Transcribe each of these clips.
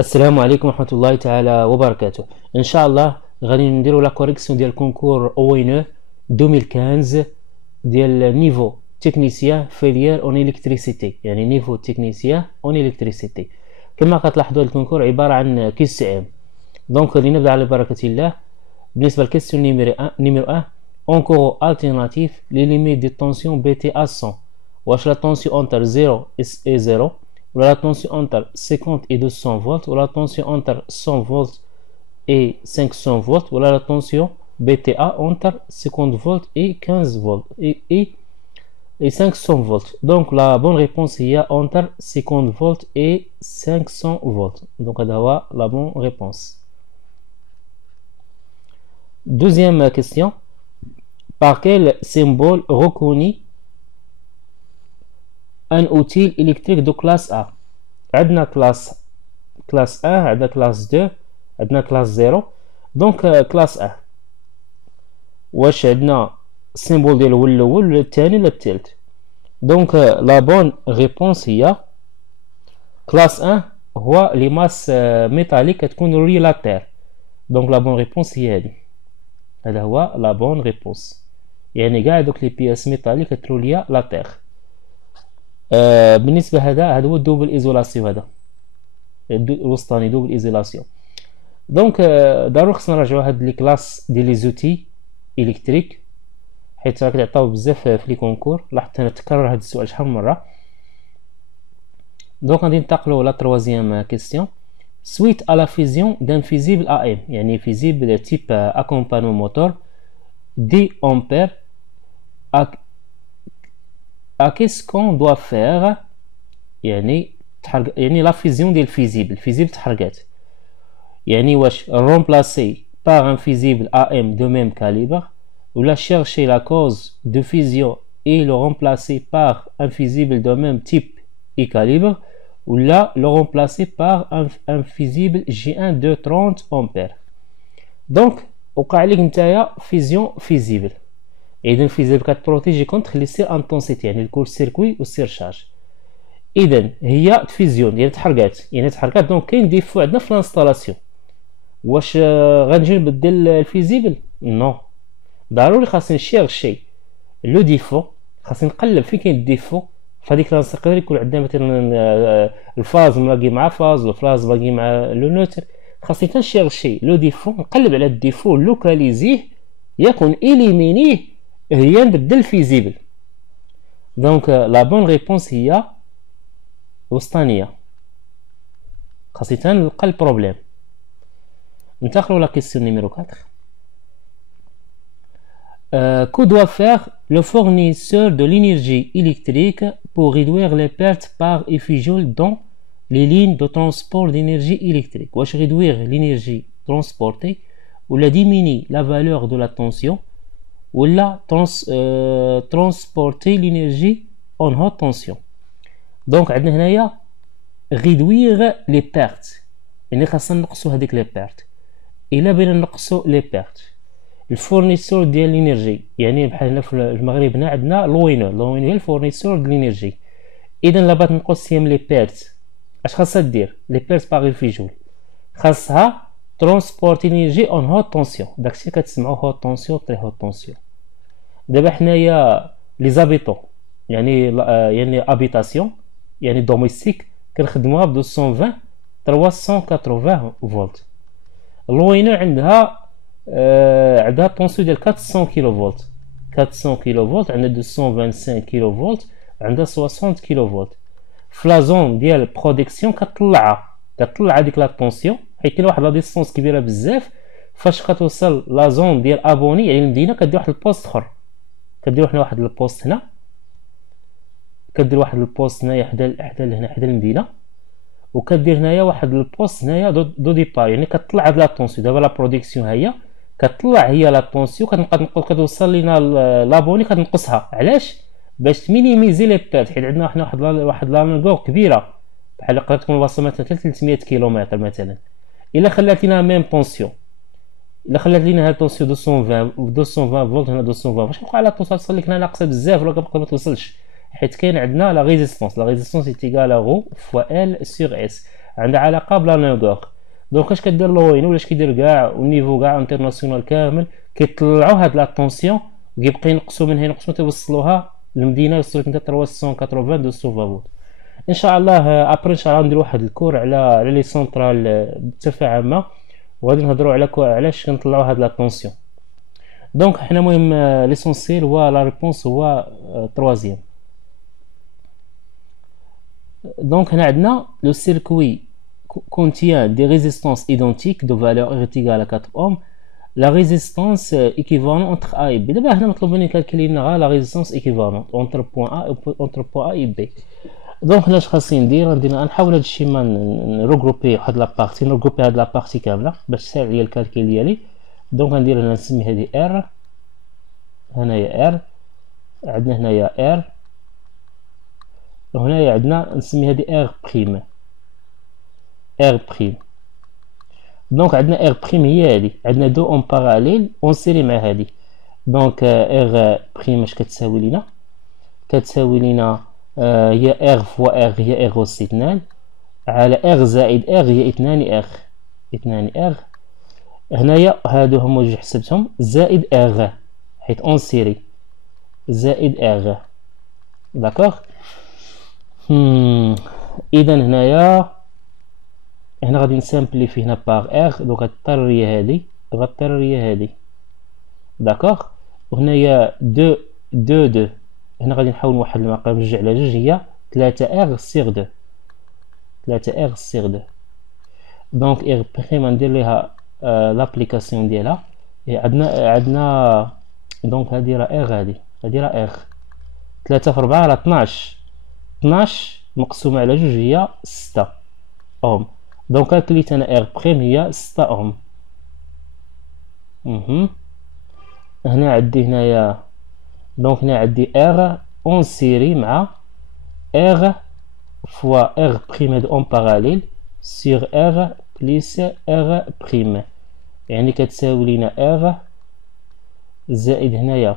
السلام عليكم ورحمة الله تعالى وبركاته. ان شاء الله غادي نديرو لا كوريكسيون ديال كونكور ONE 2015 ديال نيفو تكنيسيان فيليير اون الكتريسيتي، يعني نيفو تكنيسيان اون الكتريسيتي. كما كتلاحظوا الكونكور عبارة عن كيس ام. دونك غادي نبدا على بركة الله. بالنسبة للكيستيون نيميرو 1 اونكور التيرناتيف لي ليميت دي طونسيون بي تي ا 100. واش لا طونسيون انتر 0 et 0 ou la tension entre 50 et 200 volts, ou la tension entre 100 volts et 500 volts, ou la tension BTA entre 50 volts et 15 volts et 500 volts. Donc la bonne réponse il y a entre 50 volts et 500 volts. Donc c'est la bonne réponse. Deuxième question. Par quel symbole reconnaît un outil électrique de classe A؟ عندنا classe 1، عندنا classe 2، عندنا classe 0. دونك classe 1 واش عندنا السيمبول ديالو هو الاول ولا الثاني ولا الثالث؟ دونك لا بون ريبونس هي classe 1 هو لي ماس ميتاليك كتكون ري لا تير. دونك لا بون ريبونس هي هادي، هذا هو لا بون ريبونس، يعني كاع دوك لي بياس ميتاليك كتروليا لا تير. بالنسبه هذا هو الدوبل ايزولاسيون، هذا الوسطاني دوبل ايزولاسيون. دونك ضروري خصنا نراجعوا هاد لي كلاس ديال لي زوتي الكتريك، حيت راه كتعطاو بزاف في لي كونكور. لاحظت انا تكرر هاد السؤال شحال من مره. دونك غادي ننتقلوا لا تروازيام كيستيون. suite à la fusion d'un fusible AM، يعني fusible type accompagnement moteur 10 ampères à qu'est-ce qu'on doit faire؟ يعني la fusion ديال fusible تحرقات، يعني واش remplacer par un fusible AM de même calibre، ou la chercher la cause de fusion et le remplacer par un fusible de même type et calibre، ou là le remplacer par un fusible G1 de 30 ampères. donc وقع لك نتايا fusion fusible، اذا الفيزيبل كتبروتيجي كونتر لي سير انتونسيتي، يعني الكور سيركوي والسيرشارج. اذا هي تفيزيون يعني تحرقات، دونك كاين ديفو عندنا في الانستالاسيون. واش غنجي نبدل الفيزيبل؟ نو، ضروري خاصني نشيرشي لو ديفو، خاصني نقلب فين كاين الديفو. فهاديك يقدر يكون عندنا مثلا الفاز باقي مع فاز والفاز باقي مع لو نوتر، خاصني تنشيرشي لو ديفو، نقلب على الديفو لوكاليزيه يكون إليمينيه، هي نبدل فيزيبل. دونك لا بون ريبونس هي وسطانيه، خاصني تنلقى البروبليم. ننتقلوا لا كيسيون نيميرو 4. Que doit faire le fournisseur de l'énergie électrique pour réduire les pertes par effusion dans les lignes de transport d'énergie électrique؟ واش réduire l'énergie transportée ou la diminuer la valeur de la tension ou la transporter l'énergie en haute tension. donc عندنا هنايا réduire les pertes، يعني خاصنا نقصوا هذيك لي بيرت. الا بغينا نقصوا لي بيرت، الفورنيسور ديال الانرجي، يعني بحال هنا في المغرب هنا عندنا لوينو هي الفورنيسور ديال الانرجي. اذا الا بغات نقص هي لي بيرت، اش خاصها دير؟ لي بيرت باغي في جول، خاصها ترونسبورتي انرجي اون هوت طونسيون، داكشي كتسمعوا هوت طونسيون تري هوت طونسيون. دابا حنايا لي زابيتون يعني ابيتاسيون يعني دوميستيك كنخدموها ب 220 380 فولت. لوينو عندها طونسيون ديال 400 كيلو فولت، 400 كيلو فولت، عندها 225 كيلو فولت، عندها 60 كيلو فولت. في لا زون ديال برودكسيون كتطلع هذيك لا طونسيون، حيت كاين واحد لا ديستونس كبيره بزاف. فاش كتوصل لا زون ديال ابوني يعني المدينه، كدير واحد البوست اخر، كدير حنا واحد البوست هنا، كدير واحد البوست هنايا حدا المدينه، وكدير هنايا واحد البوست هنايا دو ديبار، يعني كتطلع هاد لا طونسيون. دابا لا برودكسيون هي كتطلع هي لا طونسيون، كتوصل لينا لابوني كتنقصها. علاش؟ باش تمينيميزي لي بيرت، حيت عندنا حنا واحد لا لونغور كبيره، بحال قدرت تكون واصله مثلا 300 كيلومتر مثلا. الا خلات لينا ميم طونسيون، الا خلات لينا هاد طونسيون 220 فولت، هنا 220 فاش كتوقع لا طونسيون توصل لك هنا ناقصه بزاف ولا كتبقى ما توصلش، حيت كاين عندنا لا ريزيستونس. لا ريزيستونس ايتيغال غو فوا ال سور اس. عندها علاقه بلا لونغور. دونك اش كدير لوين ولا اش كيدير كاع ونيفو كاع انترناسيونال كامل كيطلعوا هاد لا طونسيون وكيبقى ينقصوا من هنا ينقصوا توصلوها للمدينه يوصلك انت 382 فولت. ان شاء الله ابري ان شاء الله ندير واحد الكور على لي سونترال بصفه عامه وغادي نهضروا على علاش كنطلعوا هاد لا طونسيون. دونك حنا مهم ليسونسيال هو لا ريبونس هو تروازيام. Donc, on a le circuit contient des résistances identiques de valeur égale à 4 ohms. La résistance équivalente entre A et B. D'abord, on va calculer la résistance équivalente entre point A et B. Donc, là, je vais dire, on va regrouper la partie, la partie كاملة باش تسهل le calcul ديالي. Donc, on va dire نسمي هذه R. هنايا R. عندنا هنايا R. هنا عندنا نسمي هذه ار بريم. ار بريم. دونك عندنا ار بريم هي هذه، عندنا دو اون باراليل اون سيري مع هذه. دونك ار بريم اش كتساوي لينا؟ كتساوي لينا هي ار فوا ار هي ار اس 2 على ار زائد ار هي 2 ار. 2 ار هنايا هادو هما جوج حسبتهم زائد ار حيت اون سيري زائد ار. داكوغ. اذا هنايا غادي نسامبليفي هنا باغ ار. دونك غتطير ليا هادي غتطير ليا هادي. داكوغ. وهنايا دو هنا غادي نحاول نوحد المقام جوج على جوج هي 3 ار سيغ 2. 3 ار سيغ 2. دونك ار بريم ندير ليها لابليكاسيون ديالها. عندنا دونك هادي راه ار هادي راه ار 3 في 4 راه 12. 12 مقسومة على جوج هي 6 اوم. دونك كليت انا ار بريم هي 6 اوم. هنا عندي هنايا دونك هنا عندي ار اون سيري مع ار فوا ار بريم هادو اون باراليل سيغ ار بليس ار بريم، يعني كتساوي لينا ار زائد هنايا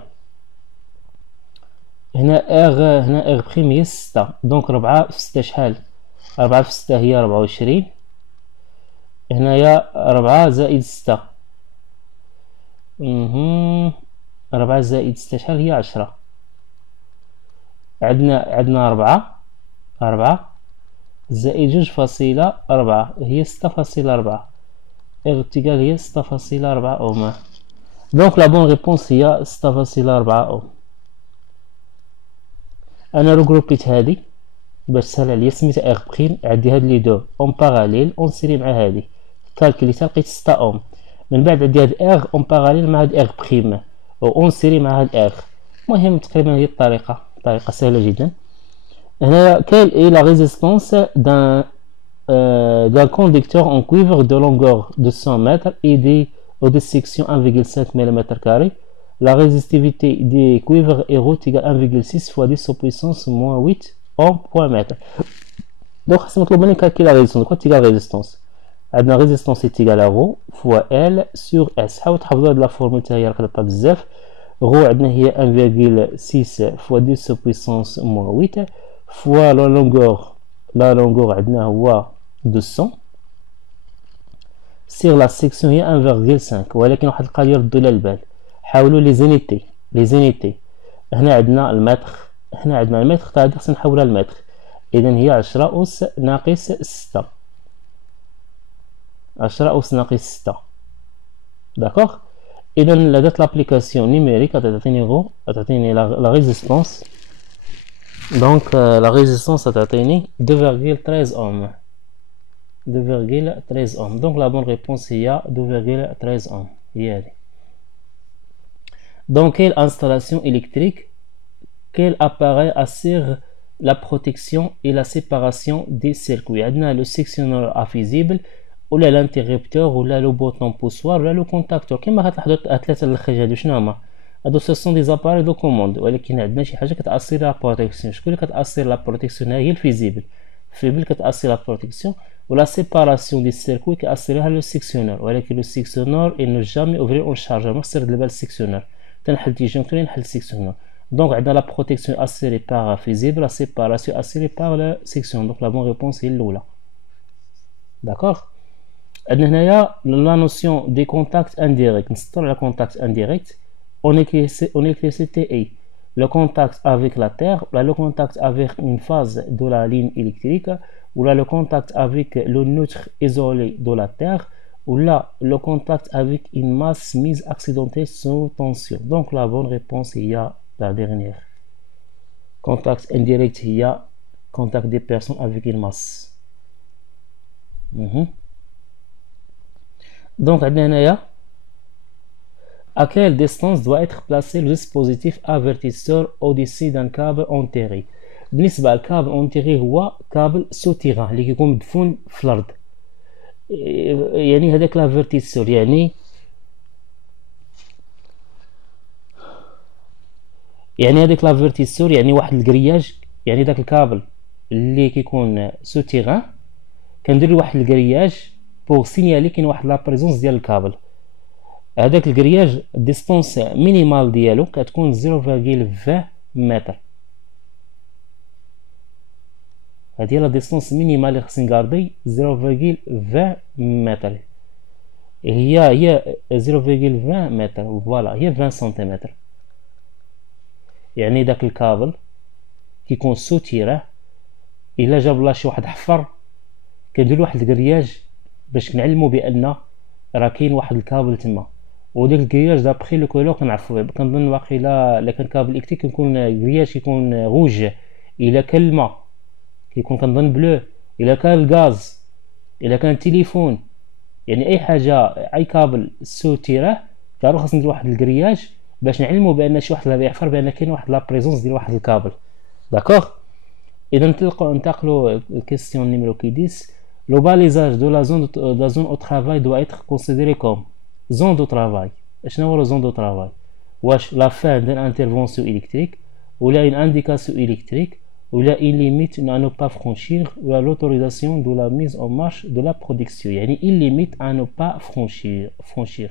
هنا ار بريم هي 6. دونك 4 في 6 شحال؟ 4 في 6 هي 24. هنايا 4 زائد 6 4 زائد 6 شحال هي 10. عندنا 4 زائد 2.4 هي 6.4. ار تيكال هي 6.4 اوم. دونك لا بون ريبونس هي 6.4 اوم. انا رجروبيت هادي باش سهل عليا سميتها ار بريم. عندي هاد لي دو اون باراليل اون سيري مع هادي كالكوليتها لقيت 6 اوم. من بعد عندي هاد ار اون باراليل مع هاد ار بريم و اون سيري مع هاد ار. المهم تقريبا هي الطريقه سهله جدا. هنا quelle est la résistance d'un conducteur en cuivre de longueur de 100 mètres et de section 1,5 mm². La résistivité des cuivres est ρ égale 1,6 fois 10 puissance moins 8 en point mètre. Donc, c'est notre bonne calcul la résistance. Quoi égale résistance? La résistance est égale à ρ fois L sur S. حاول تحفظوا هاد لا فورمول تاع هي رقدتها بزاف. ρ عندنا هي 1,6 fois 10 puissance moins 8 fois la longueur عندنا هو 200 sur la section هي 1,5. ولكن واحد القضيه ردوا لها البال، حاولوا لي زينيتي. هنا عندنا المتر تاع خصنا نحولها لمتر. اذا هي 10 أس ناقص 6. 10 أس ناقص 6. داكوغ. اذا لدات لابليكاسيون نيميريك تعطيني لا ريزيستانس. دونك لا ريزيستانس تعطيني 2,13 اوم. 2,13 اوم. دونك لا بون ريبونس هي 2,13 اوم هي هذه. Dans quelle installation électrique, quel appareil assure la protection et la séparation des circuits? عندنا le sectionneur invisible ولا l'interrupteur ولا le bouton poussoir ولا le contacteur. كما غتلاحظوا الثلاثه الاخرين هادو شنو هما؟ هادو ce sont des appareils de commande. ولكن عندنا شي حاجه كتاثر لا بروتيكسيون. شكون اللي كتاثر لا بروتيكسيون؟ هي الفيزيبل. الفيزيبل كتاثر لا بروتيكسيون ولا séparation des circuits كيأثرها le sectionneur. ولكن le sectionneur il ne jamais ouvrir en charge. ما خصك ترد البال sectionneur. تنحل ديجونكتور نحل سيكسيونور. دونك عندنا لا بروتيكسيون اسيري باغ فيزيبل، لا سيباراسيون اسيري باغ لا سيكسيون. دونك لا بون ريبونس هي الاولى. d'accord. عندنا هنايا la notion des contacts indirects. نسطر على contact indirect en électricité est le contact avec la terre, là le contact avec une phase de la ligne électrique, ou là le contact avec le neutre isolé de la terre, ou là le contact avec une masse mise accidentée sous tension. Donc la bonne réponse il y a la dernière. Contact indirect il y a contact des personnes avec une masse. Donc à quelle distance doit être placé le dispositif avertisseur au-dessus d'un câble enterré. بالنسبة للكابل انتيغي هو كابل سوتيغان اللي كيكون مدفون في الارض. يعني هذاك لافيرتيسور يعني هذاك لافيرتيسور يعني واحد الكرياج، يعني داك الكابل اللي كيكون سوتيغان كندير واحد الكرياج بوغ سينيالي كاين واحد لا بريزونس ديال الكابل. هذاك الكرياج ديستونس مينيمال ديالو كتكون 0.20 متر. هذه هي لا ديستونس مينيمال اللي خصني نغاردي 0.20 متر. هي 0.20 متر فوالا، هي 20 سنتيمتر. يعني داك الكابل كيكون سوتيره الا جاب لا شي واحد حفر كندير واحد الكرياج باش نعلمو بان راه كاين واحد الكابل تما، وداك الكرياج دابخي لو كولور كنعرفو. كنظن واقي الا كان كابل الكتريك كيكون الكرياج كيكون روج، الا كان الماء كيكون كنظن بلو، الا كان الغاز، الا كان التليفون، يعني اي حاجه اي كابل سوتيره دارو خاص ندير واحد الكرياج باش نعلمو بان شي واحد اللي يحفر بان كاين واحد لا بريزونس ديال واحد الكابل. داكوغ. اذا ننتقلوا الكيستيون نيميرو 10. Le balisage de la zone au travail doit être considéré comme zone de travail. شنو هو la zone de travail؟ واش la fin d'une intervention électrique ou là une indication électrique ou là une limite à ne pas franchir ou là l'autorisation de la mise en marche de la production. يعني une limite à ne pas franchir.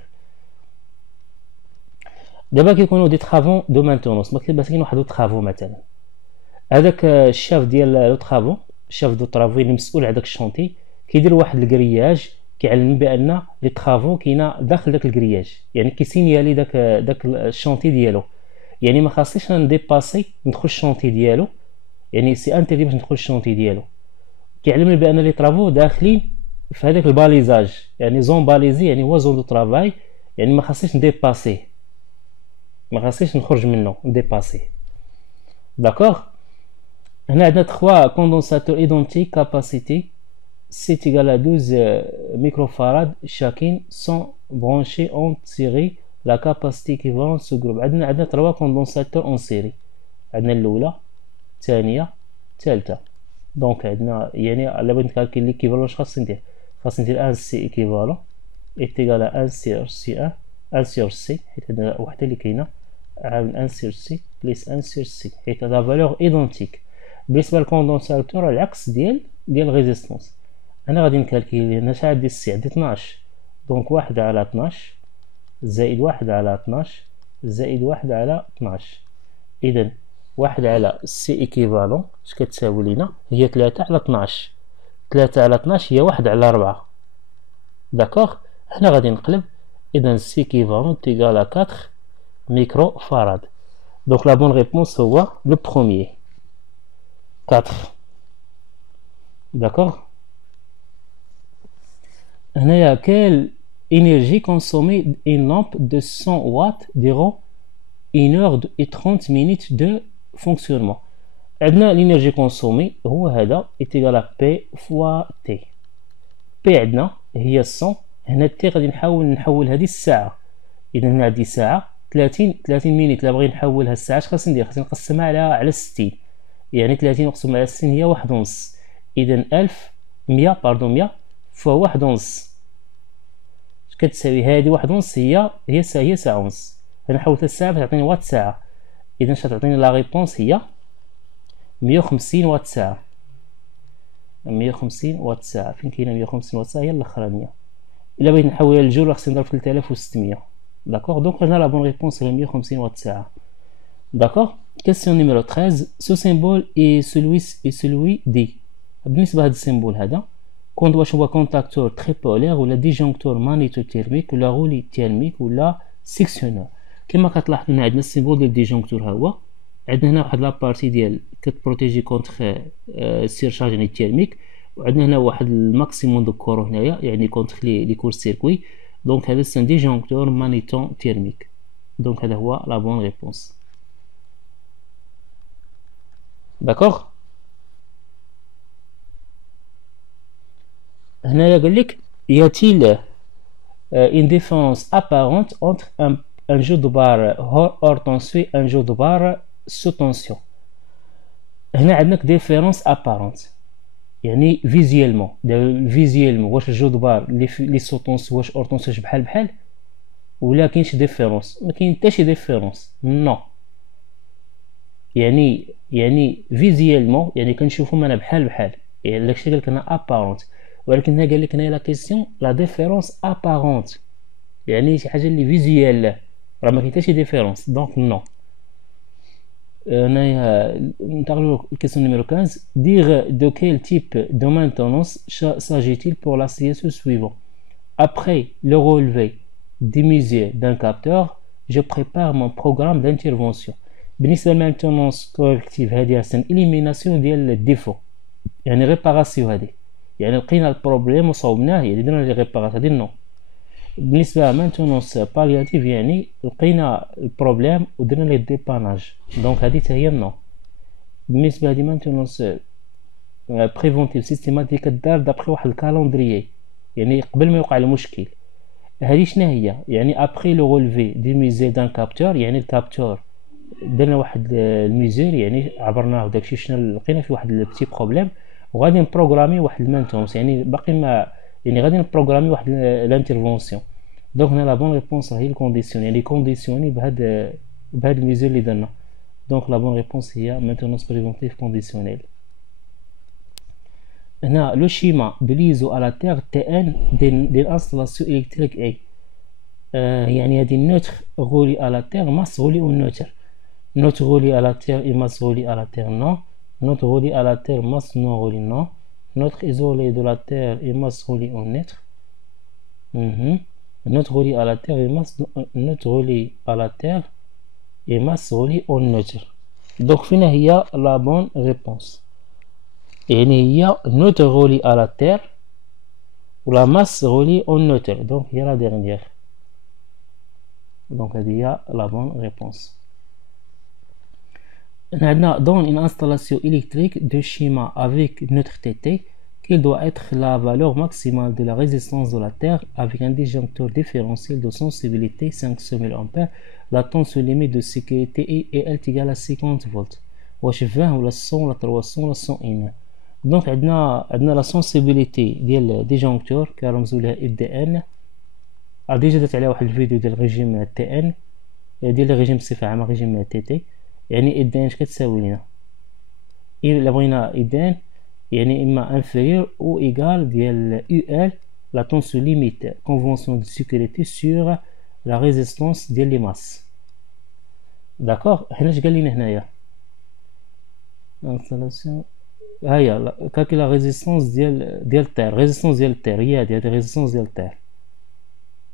دابا كيكونوا دي travaux de maintenance. ما كاين واحد travaux مثلا، هذاك الشاف ديال لو طرافو، الشاف دو طرافو اللي مسؤول على داك الشونتي كيدير واحد الكرياج كيعلم بان لي طرافو كاينه داخل داك الكرياج، يعني كيسينيالي داك الشونتي ديالو. يعني ما خاصنيش نديباسي ندخل الشونتي ديالو، يعني سي انتيدي باش ندخل الشونتي ديالو. كيعلمني بان لي طرافو داخلين في هذاك الباليزاج، يعني زون باليزي يعني هو زون دو طرافاي، يعني ما خاصنيش نديباسي، ما خاصنيش نخرج منه نديباسي. داكوغ. هنا عندنا 3 كوندونساتور ايدونتيك كاباسيتي C égale à 12 microfarads chacune sont branchés en série. La capacité équivalente ce groupe. عندنا 3 كوندونساتور en série. عندنا الأولى، الثانية، الثالثة. دونك عندنا يعني على بغيت نكالكي ليكيفالون اش خاصني ندير؟ خاصني ندير 1 سي ايكيفالون est égal à 1 sur C1 1 sur C حيت عندنا وحدة اللي كاينة عامل 1 sur C plus 1 sur C حيت لا فالور ايدونتيك. بالنسبة للكوندونساتور العكس ديال ريزيستونس. انا غادي نكالكيلي هنا شحال عندي السي؟ عندي 12، دونك 1 على 12 زائد 1 على 12 زائد 1 على 12. اذا 1 على سي ايكيفالون اش كتساوي لينا؟ هي 3 على 12. 3 على 12 هي 1 على 4. داكوغ. هنا غادي نقلب، اذا سي ايكيفالون تيغال 4 ميكرو فاراد. دونك لا بون ريبونس هو لو بروميير 4. داكوغ. هنايا quelle énergie consommée une lampe de 100 watts durant 1 heure et 30 minutes de fonctionnement. عندنا l'énergie consommée هو هذا est égal à P fois T. P عندنا هي 100، هنا T غادي نحول هذه الساعة. إذا هنا عندي ساعة 30 مينيت. لا بغيت نحولها الساعة اش خاصني ندير؟ خاصني نقسمها على 60. يعني 30 مقسوم على 60 هي 1.5. إذا 100 فوا 1.5 كتساوي هذه 1.5 هي ساعة ونص. انا حولتها الساعة تعطيني وات ساعة. اذا اش تعطيني لا ريبونس؟ هي 150 وات ساعة. 150 وات ساعة. فين كاينه 150 وات ساعة؟ هي الاخرانية. الا بغيت نحولها للجول خصني نضرب في 3600. داكوغ. دونك هنا لا بون ريبونس هي 150 وات ساعة. داكوغ. كيسيون نيميرو 13. سو سيمبول اي سولوي دي. بالنسبة لهاد السيمبول هذا كنت باش هو كونتاكتور تريبولير ولا ديجونكتور مانيتوتيرميك ولا غولي تيرميك ولا سيكسيونور. كما كتلاحظوا هنا عندنا السيمبول ديال ديجونكتور ها هو، عندنا هنا واحد لابارتي ديال كتبروتيجي كونتخ سيرشارج يعني تيرميك، وعندنا هنا واحد الماكسيموم دو كورو هنايا يعني كونتخ لي كور سيركوي. دونك هذا سان ديجونكتور مانيتون تيرميك. دونك هذا هو لا بون ريبونس. داكوغ. هنايا قال لك y a-t-il une différence apparente entre un jeu de barre hors tension et un jeu de barre sous tension. هنا عندك ديفيرونس ابارونت يعني فيزيوالمون واش الجو دو بار لي سو طونسيون واش اور طونسيون بحال بحال ولا كاين شي ديفيرونس؟ ما كاين حتى شي ديفيرونس، نو. يعني فيزيوالمون يعني كنشوفهم انا بحال بحال، يعني داكشي قالك هنا ابارونت، ولكن هنا قال لك هنا لا كيسيون لا ديفيرونس ابارونت يعني شي حاجه اللي فيزيوال، راه ما كاين حتى شي ديفيرونس، دونك نو. هنايا ننتقلوا للكيسيون نيميرو 15. dire de quel type de maintenance s'agit-il pour la CSE suivant. Après le relevé des mesures d'un capteur, je prépare mon programme d'intervention. بالنسبه للمينتونونس كوريكتيف هذه سن اليميناسيون ديال الديفو يعني ريباراسيون، هذه يعني لقينا البروبليم وصوبناه يعني درنا لي ريبارات، هذه نو. بالنسبه لمينتونونس بالياتيف يعني لقينا البروبليم ودرنا ليه ديباناج، دونك هذه حتى هي نو. بالنسبه لدي مينتونونس بريفونتيف سيستيماتيك كدار دابخي واحد الكالندريي يعني قبل ما يوقع المشكل. هذه شنو هي؟ يعني ابري لو رولفي دي ميزير دان كابتور، يعني الكابتور درنا واحد الميزير يعني عبرناه وداكشي شنو لقينا فيه واحد البتي بروبليم، وغادي نبروغرامي واحد المينتونس يعني باقي ما يعني غادي نبروغرامي واحد لانترفونسيون. دونك هنا لا بون ريبونس هي الكونديسيون يعني كونديسيوني بهاد الميزير اللي درنا. دونك لا بون ريبونس هي مينتونس بريفونتيف كونديسيونيل. هنا لو شيما de l'ISO à la terre TN d'une installation électrique A. يعني هذه النوتر غولي à la terre masse غولي au neutre. Note reliée à la terre et masse reliée à la terre, non. Note reliée à la terre, masse non reliée, non. Note isolée de la terre et masse reliée au neutre. Note reliée à la terre et masse note reliée à la terre et masse reliée au neutre. Donc فينا هي la bonne réponse. يعني هي note reliée à la terre ou la masse reliée au neutre. Donc il y a la dernière. Donc il y a la bonne réponse. Dans une installation électrique de schéma avec neutre TT, quelle doit être la valeur maximale de la résistance de la Terre avec un disjoncteur différentiel de sensibilité 500 000 A, la tension limite de sécurité est égale à 50 volts. واش 20 ولا 100 ولا 300 ولا 101. دونك عندنا لا سونسيبيليتي ديال ديجونكتور كنرمزوا لها اف دي ان. ديجا درت عليها واحد الفيديو ديال ريجيم تي ان ديال الريجيم بصفه عامه ريجيم تي تي. يعني إدان اش كتساوي لنا؟ إلا بغينا إدان يعني إما انفيريور أو إيكال ديال UL لا طونسيون ليميت كونفونسيون دو سيكوريتي سور لا ريزيستونس ديال لي ماس. داكوغ. حنا اش قال لنا هنايا؟ انستالاسيون هيا كالكي لا ريزيستونس ديال التير، ريزيستونس ديال التير هي هادي ريزيستونس ديال التير.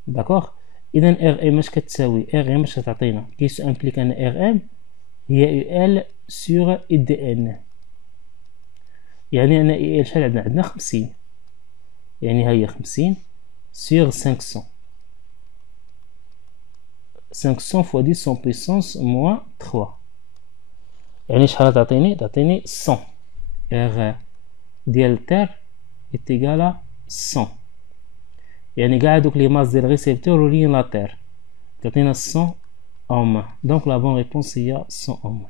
داكوغ. إذا ار ام اش كتساوي؟ ار ام اش كتعطينا؟ كيس امبليك ان ار ام هي UL sur IDN. يعني أنا UL شحال عندنا 50 يعني هي 50 sur 500 fois 10 en puissance moins 3 يعني شحال تعطيني 100. R ديال التير est égal à 100 يعني كاع دوك لي ماس ديال الريسيبتور ولين لا تير تعطينا 100 ohms. Donc la bonne réponse il y a 100 ohms.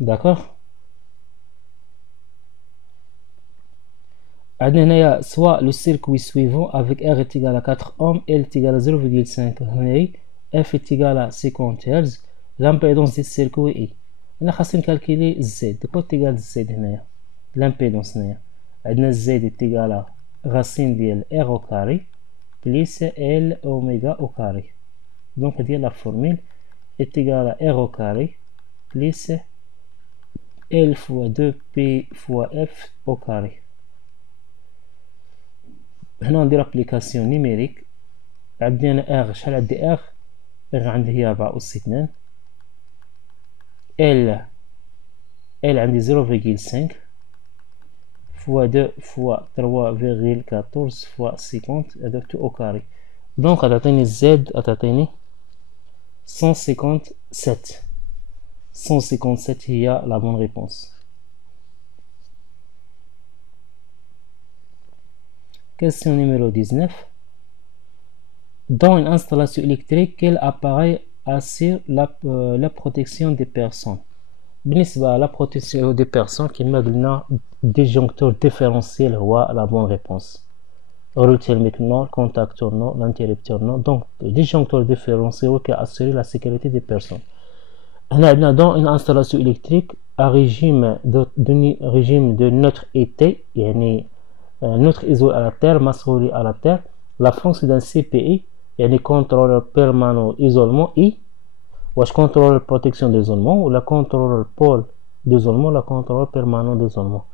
D'accord. عندنا soit le circuit suivant avec R est égal à 4 ohms, L est égal à 0,5 F est égal à 50 Hz. L'impédance du circuit est. هنا خاصنا نكالكيلي Z. كوت égal Z هنايا l'impédance هنايا عندنا Z est égal à racine ديال R au carré plus L oméga au carré. Donc la formule est égale à R au carré plus L fois 2P fois F au carré. هنا ندير ابليكاسيون نيميريك. عندي انا ار، شحال عندي ار عندي هي 4 أس 2. L عندي 0,5 fois 2 fois 3,14 fois 50 هذا تو او كاري. دونك غتعطيني زد غتعطيني 157. 157 هي la bonne réponse. Question numéro 19. Dans une installation électrique, quel appareil assure la protection des personnes? بالنسبة à la protection des personnes كما قلنا disjoncteur différentiel هو la bonne réponse. Rothelmic non, contacteur non, l'interrupteur non. Donc disjoncteur différentiel هو qui assure la sécurité des personnes. هنا عندنا dans une installation électrique un régime de neutralité يعني neutre isolé à la terre, masse reliée à la terre. La fonction d'un CPI يعني contrôleur permanent isolement I. واش contrôleur protection d'isolement ou la contrôleur pôle d'isolement la contrôleur permanent d'isolement.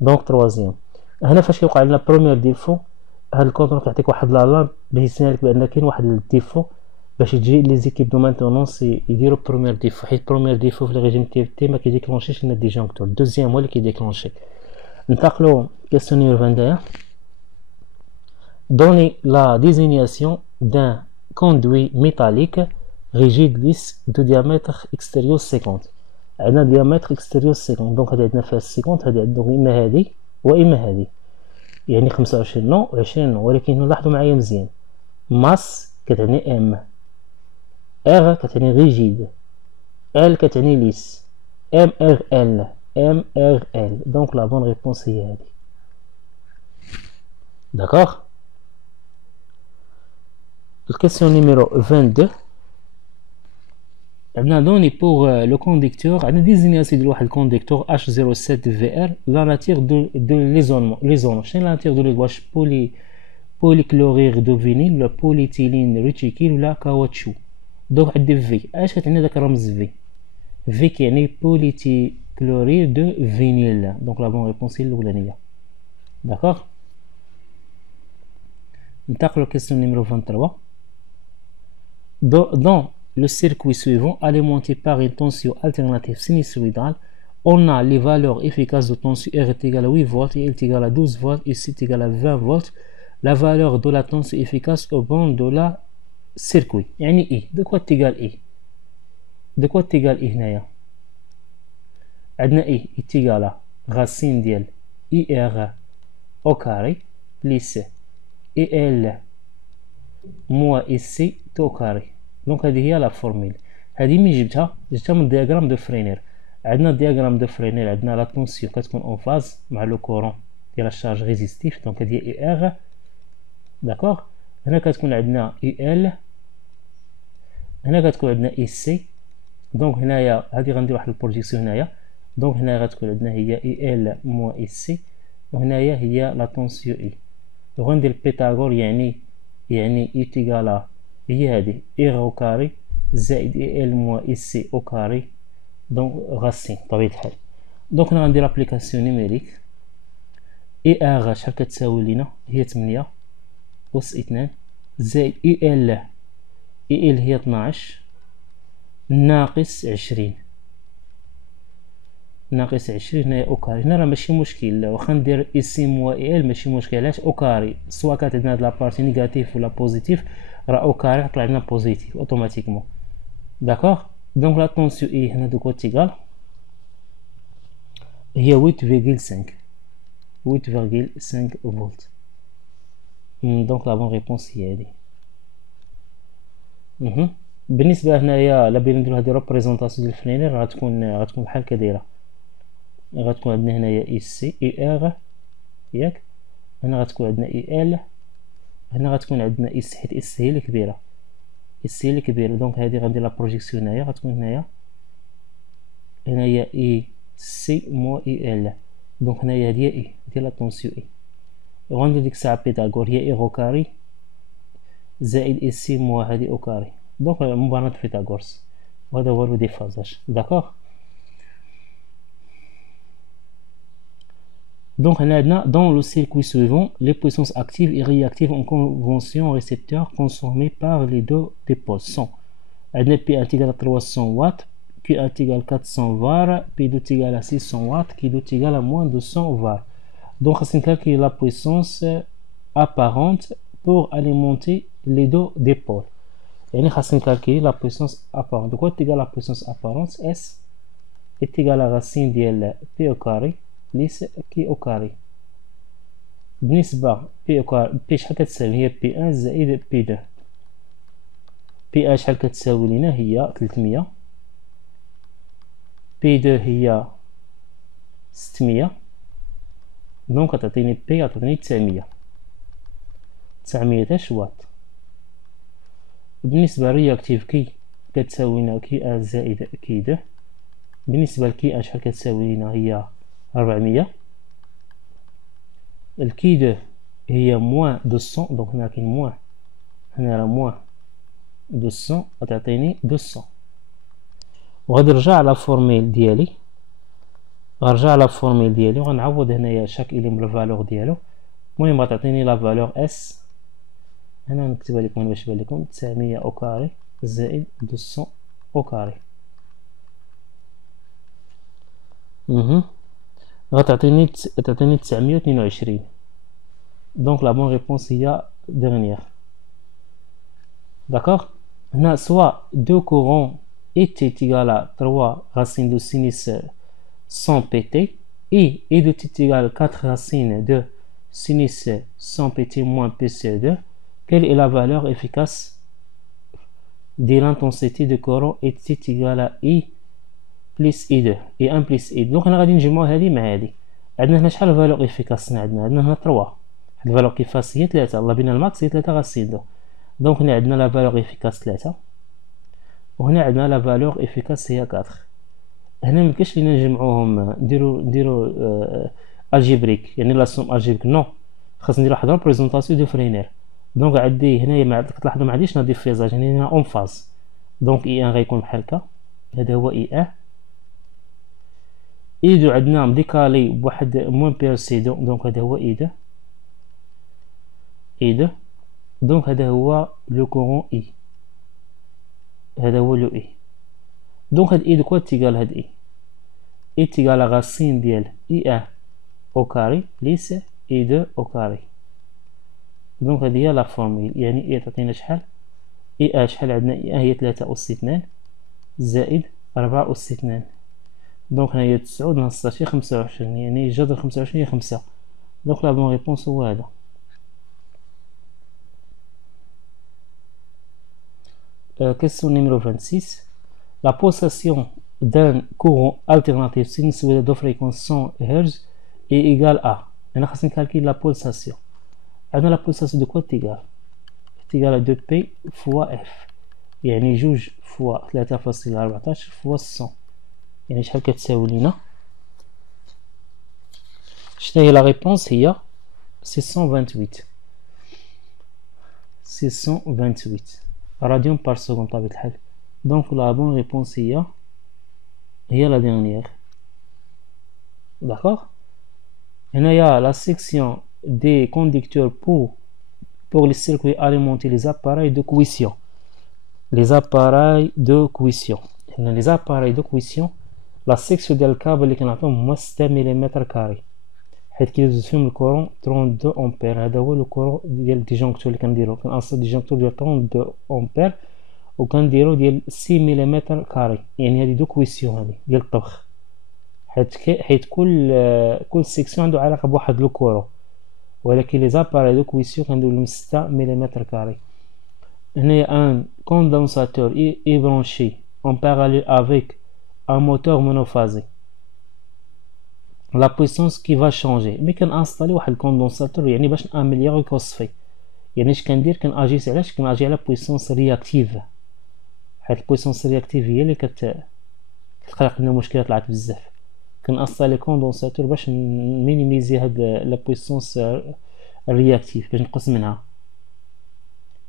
donc troisième. هنا فاش كيوقع لنا بروميير ديفو هاد الكونترول كيعطيك واحد لالارم باش يسنالك بان كاين واحد الديفو باش تجي لي زيكيب دو مانتونونس يديروا بروميير ديفو حيت بروميير ديفو في الريجيم تي ما كيديكلونشيش لنا ديجونكتور. دوزيام هو اللي كيديكلونشي. ننتقلوا كيسيون نيميرو 21. Donnez la désignation d'un conduit métallique rigide lisse de diamètre extérieur 50. عندنا diamètre extérieur 50 دونك هادي عندنا فيها 50 هادي عندنا اما هادي واما هادي يعني 25 نو و 20 نو. ولكن نلاحظوا معايا مزيان ماس كتعني ام، ار كتعني ريجيد، ال كتعني ليس، ام ار ال، ام ار ال. دونك لا بون ريبونس هي هادي. داكوغ. الكيسيون نيميرو 22. عندنا دوني بور لو كونديكتور عندنا ديزينياسيون ديال واحد الكونديكتور H07VR لا ناتيغ دو ليزونمون. شنو لا ناتيغ دو واش بولي كلورير دو فينيل ولا بوليتيلين ريتيكيل ولا كاوتشو. دونك عندي في اش كتعني داك الرمز في كيعني بوليتي كلورير دو فينيل. دونك لا بون ريبونس هي الاولانيه. داكوغ. ننتقلوا كيسيون نيميرو 23. Dans le circuit suivant, alimenté par une tension alternative sinusoïdale, on a les valeurs efficaces de tension R est égale à 8 volts et L est égal à 12 volts et C est égal à 20 volts. La valeur de la tension efficace au bord de la circuit. يعني I. De quoi t'égale I? De quoi t'égale I هنايا؟ عندنا I est égal à racine ديال IR au carré plus IL moins IC au carré. دونك هذه هي لا فورميل. هذه مين جبتها من دياغرام دو فرينير. عندنا دياغرام دو فرينير عندنا لا طونسيون كتكون اون فاز مع لو كورون ديال الشارج ريزيستيف. دونك هذه اي ار. داكوغ. هنا كتكون عندنا اي ال، هنا كتكون عندنا اي سي. دونك هنايا هذه غندير واحد البروجيكسيون هنايا. دونك هنايا غتكون عندنا هي اي ال موان اي سي وهنايا هي لا طونسيون اي. وغندير بيتاغور يعني اي تيغالا هي هذه إير أو كاري زائد إي إل موان إي سي أو كاري. دونك غاسين بطبيعة الحال. دونك أنا غندير أبليكاسيون نيميريك. إي آر شحال كتساوي لينا هي 8 أس 2 زائد إي إل هي 12 ناقص 20 هنايا أو كاري. هنا راه ماشي مشكل واخا ندير إي سي موان إي إل ماشي مشكل. علاش أو كاري سوا كانت عندنا هاد لابارتي نيجاتيف ولا بوزيتيف راه او كاري طلع لنا بوزيتيف اوتوماتيكمون. داكوغ. دونك لا طونسيون اي هنا دو كوا تيغال هي 8,5 فولت. دونك لا بون ريبونس هي هادي. بالنسبه هنايا لا بين نديرو هادي ريبريزونطاسيون ديال الفرينير غتكون بحال هكا دايره. غتكون عندنا هنايا اي سي اي ار ياك. هنا غتكون عندنا اي ال. هنا غتكون عندنا اس حيت اس هي الكبيره. دونك هذه غندير لا بروجيكسيون هنايا غتكون هنايا اي سي مو اي ال. دونك هنايا هذه اي ديال لا طونسيون اي. وغندير ديك الساعه بيتاغور هي اي او كاري زائد اس سي مو هذه او كاري. دونك مبانات فيتاغورس وهذا هو لو ديفازاج. داكوغ. Donc on a dans le circuit suivant les puissances actives et réactives en convention récepteur consommées par les deux dépôts sont عندنا P1 égale à 300 watts, Q1 égale 400 var, P2 égale à 600 watts, Q2 égale à moins de 100 var. Donc on calcule la puissance apparente pour alimenter les deux dépôts. Et on va calculer la puissance apparente. De quoi est égale la puissance apparente? S est égal à racine de P au carré plus Q au carré. بالنسبة P au carré P شحال كتساوي هي P1 زائد P2. P1 شحال كتساوي لينا هي 300. P2 هي 600. دونك غتعطيني P غتعطيني 900 واط. بالنسبة للرياكتيف كي كتساوي لنا كي ان زائد كي 2. بالنسبة لكي ان شحال كتساوي لنا هي 400. الكي 2 هي موان 200. دونك هنا كاين موان، هنا راه موان 200 غتعطيني 200. وغادي نرجع على الفورميل ديالي، وغنعوض هنايا شاك إليم بالفالور ديالو. المهم غتعطيني لا فالور اس، هنا نكتبها لكم باش يبان لكم 900 او كاري زائد 200 او كاري. غتعطيني 922. دونك لا بون ريبونس هي dernière. D'accord? هنا soit 2 courants était égal à 3 racines de sinus 100 pt et de t égale 4 racines de sinus 100 pt moins pc2. Quelle est la valeur efficace de l'intensité de courant et t égale à I plus I2 et 1 plus I2. Donc هنا غادي نجمعو هادي مع هادي. عندنا هنا شحال فالور efficace؟ عندنا هنا 3. الفالور كيفاس هي 3. الله بينا الماكس هي 3 راسين دو. دونك هنا عندنا لا فالور efficace 3 وهنا عندنا لا فالور efficace هي 4. هنا مكاش لينا نجمعوهم نديرو الجبريك، يعني لا سوم الجبريك نو، خاص نديرو واحد ريبريزونطاسيون دو فرينير. دونك عندي هنايا كتلاحظوا ما عنديش ناضي فيزاج، يعني هنا اون فاز. دونك اي ان غيكون بحال هكا، هذا هو اي ان. اي دو عندنا مديكالي بواحد موان بير سي دو، دونك هذا هو اي دو. دونك هذا هو لو كورون اي، هذا هو لو اي. دونك هاد اي دو كوا تيغال هاد اي؟ اي تيغال راسين ديال اي ان او كاري بليس اي دو او كاري. دونك هادي هي لا فورميل، يعني اي تعطينا شحال؟ اي ان شحال عندنا؟ اي ان هي 3 أس 2 زائد 4 أس 2. دونك هنا هي 9 ناقص 25، يعني جذر 25 هي 5. دونك لا بون ريبونس هو هذا. Question numéro 26. La pulsation d'un courant alternatif sinusoïdal de fréquence 100 Hz est égale à. On va calculer la pulsation. Alors la pulsation de quoi est égale? C'est égal à 2P fois F. يعني جوج fois 3.14 fois 100. يعني شحال كتساوي لينا؟ شنو هي لا ريبونس؟ هي 628 radians par seconde بطبيعة الحال. Donc la bonne réponse هي la dernière. D'accord? هنا il y a la section des conducteurs pour les circuits alimenter les appareils de cuisson. Les appareils de cuisson. Les appareils de cuisson, la section ديال الكابل اللي كنعطيهم هما 6 ملم كاري، حيت كيدوز فيهم الكورون 32 امبير. هذا هو الكورون ديال الديجونكتور اللي كنديرو، كنأصل ديجونكتور ديال 32 امبير وكنديرو ديال 6 ملم كاري. يعني هذه دو كويسيون هذه ديال الطبخ، حيت كل سيكسيون عنده علاقه بواحد لو كورون، ولكن لي زاباري دو كويسيون كنديرو لهم 6 ملم كاري. هنايا ان كوندونساتور اي برونشي en parallèle avec un moteur monophasé. La puissance qui va changer، ملي كنانستالي واحد الكوندونساتور يعني باش نامليوري كوصفي، يعني اش كندير؟ كناجيس علاش؟ كناجي على بويسونس رياكتيف، حيت البويسونس رياكتيف هي اللي كتخلق لنا مشكلات طلعت بزاف. كنانستالي كوندونساتور باش مينيميزي هاد لا بويسونس رياكتيف، باش نقص منها،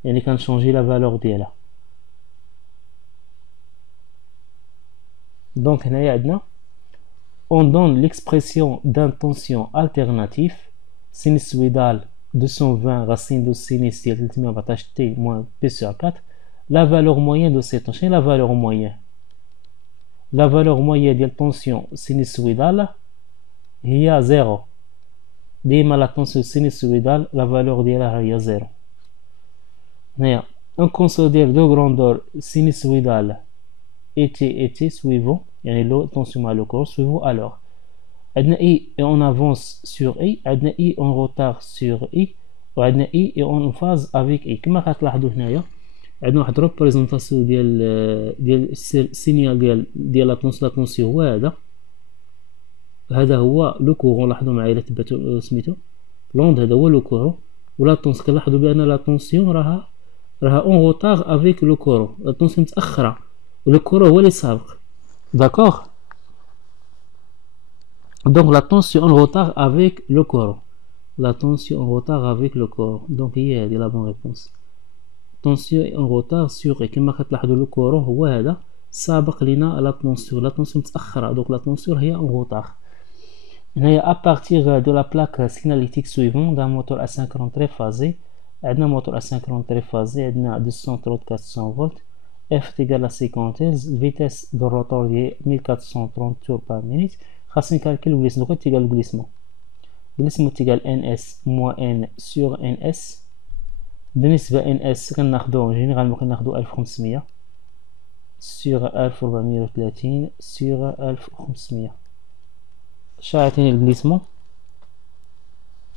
يعني كنشونجي لا فالور ديالها. دونك هنايا عندنا on donne l'expression d'un tension alternatif sinusoïdal 220 racine de sinus ديال 314 t moins p sur 4. La valeur moyenne de cette tension, la valeur moyenne ديال tension sinusoïdale هي 0. ديما la tension sinusoïdale la valeur ديالها هي 0. هنايا on considère deux grandeurs sinusoïdales et t suivant يعني le tension مع le courant suivant. Alors عندنا I et on avance sur I, عندنا I on retard sur I, وعندنا I et on phase avec I. كما غتلاحظوا هنايا عندنا واحد ريبريزونطاسيون ديال السينيال ديال لا طونسيون هو هذا هو لو كورون. لاحظوا معايا الا تبعتوا سميتو لوند هذا هو لو كورون، ولا طونس كنلاحظوا بان لا طونسيون راها اون روتار افيك لو كورون، لا طونسيون متاخره ولو كورون هو اللي سابق. داكوغ donc la tension en retard avec le courant, la tension en retard avec le courant. donc هي هذه la bonne réponse. tension en retard sur كما كتلاحظوا le courant هو هذا سابق لنا la tension متاخره، donc la tension هي en retard. هنايا à partir de la plaque signalétique suivante d'un moteur asynchrone triphasé، عندنا moteur asynchrone triphasé عندنا 230 400 volts، F égale à 50 Hz، vitesse de rotor ديال 1430 tours par minute. خاصني نكالكل الجليسمون. كنت تيقال الجليسمون تيقال NS moins N sur NS. بالنسبة NS كناخدو جينيرالمون كناخدو 1500 sur 1430 sur 1500. شا عطيني الجليسمون؟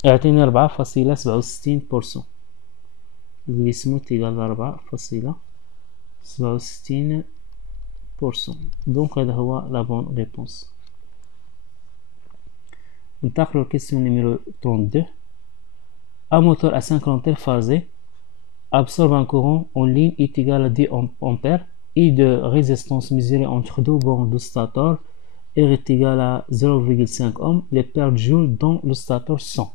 اعطيني 4.67%. الجليسمون تيقال 4.67%. دونك هذا هو لا بون ريبونس. ننتقلوا للكيسيون numéro 32. Un moteur asynchrone triphasé absorbe un courant en ligne est égal à 10 ampères et de résistance mesurée entre deux bandes de stator est égal à 0,5 ohm. Les pertes joule dans le stator 100.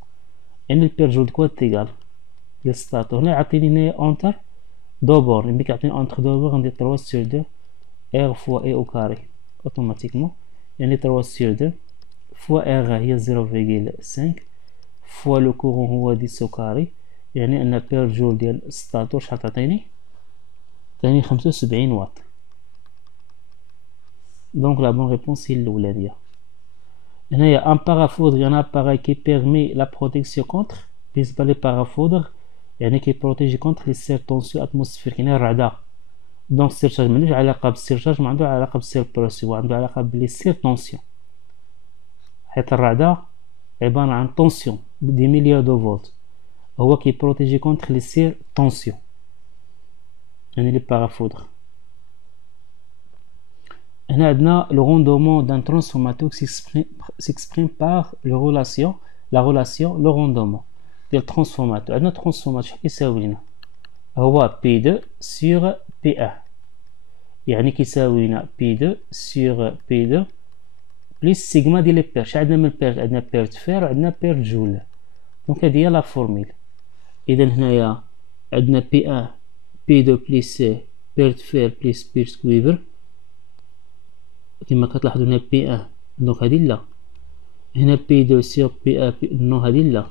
يعني البير جول كوا تيقال للستاتور. هنا عطيني هنا اونتر دو بور، يمكن يعطيني اونتر دو بور غندير 3 sur 2 R fois E au carré automatiquement، يعني 3 sur 2 fois R هي 0,5 fois le courant هو 10 au carré، يعني أن بير جول ديال الستاتور شحال تعطيني؟ تعطيني 75 واط. donc la bonne réponse هي الأولانية. هنايا un parafoudre un appareil qui permet la protection contre، بالنسبة لي parafoudre يعني كي بروتيجي contre les surtensions atmosphériques، يعني الرعدة. donc السيرشارج مالوش علاقة بالسيرشارج، ما عنده علاقة بالسيربرسيون، عنده علاقة بلي سيرتونسيون، حيت الرعدة عبارة عن طونسيون دي مليار دو فولت، هو كي بروتيجي contre les surtensions يعني لي parafoudre. هنا عندنا le rendement d'un transformateur s'exprime par la relation le rendement ديال transformateur. عندنا transformateur شحال كيساوي لنا؟ هو P2 sur P1، يعني كيساوي لنا P2 sur P2 بليس سيغما ديال لي بير. عندنا من البير عندنا بيرت فير وعندنا بيرت جول، دونك هادي هي لا فورميل. اذا هنايا عندنا P1 P2 بليس بيرت فير بليس بيرت كويفر، كما كتلاحظوا هنا P1 دونك هادي لا، هنا P2 sur P1 نو هادي لا،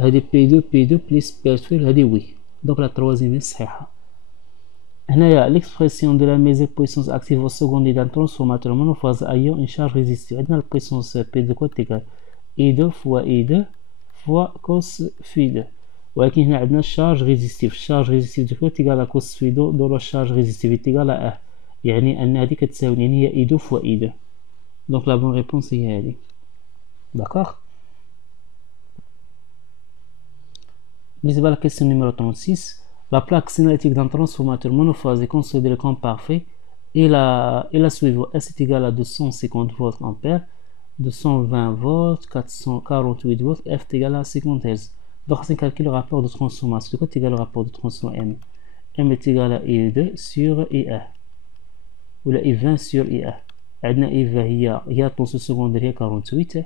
هادي P2 بليس بيرت فير هادي وي، دونك لا تروازيام هي الصحيحة. هنايا l'expression de la mesure puissance active au second d'un transformateur monophase ayant une charge résistive. عندنا البويسونس P de quoi تيكال I2 fois I2 fois cos phi2، ولكن هنا عندنا الشارج ريزيستيف. الشارج ريزيستيف دو كوا تيكال cos phi2 دو لا شارج ريزيستيف تيكال A، يعني أن هادي كتساوي يعني هي I2 fois I2. دونك لا بون ريبونس هي هادي. داكوغ. بالنسبة للكيسيون نيميرو 36، la plaque signalétique d'un transformateur monophasé considéré comme parfait est la suivante: S est égal à 250 volts ampères, 220 volts, 448 volts, F est égal à 50 Hz. Donc c'est calculer le rapport de transformation. De quoi est égal le rapport de transformation M? M est égal à I2 sur I1 ou la I20 sur I1. عندنا I20 هي الطونسيون سكوندير هي 48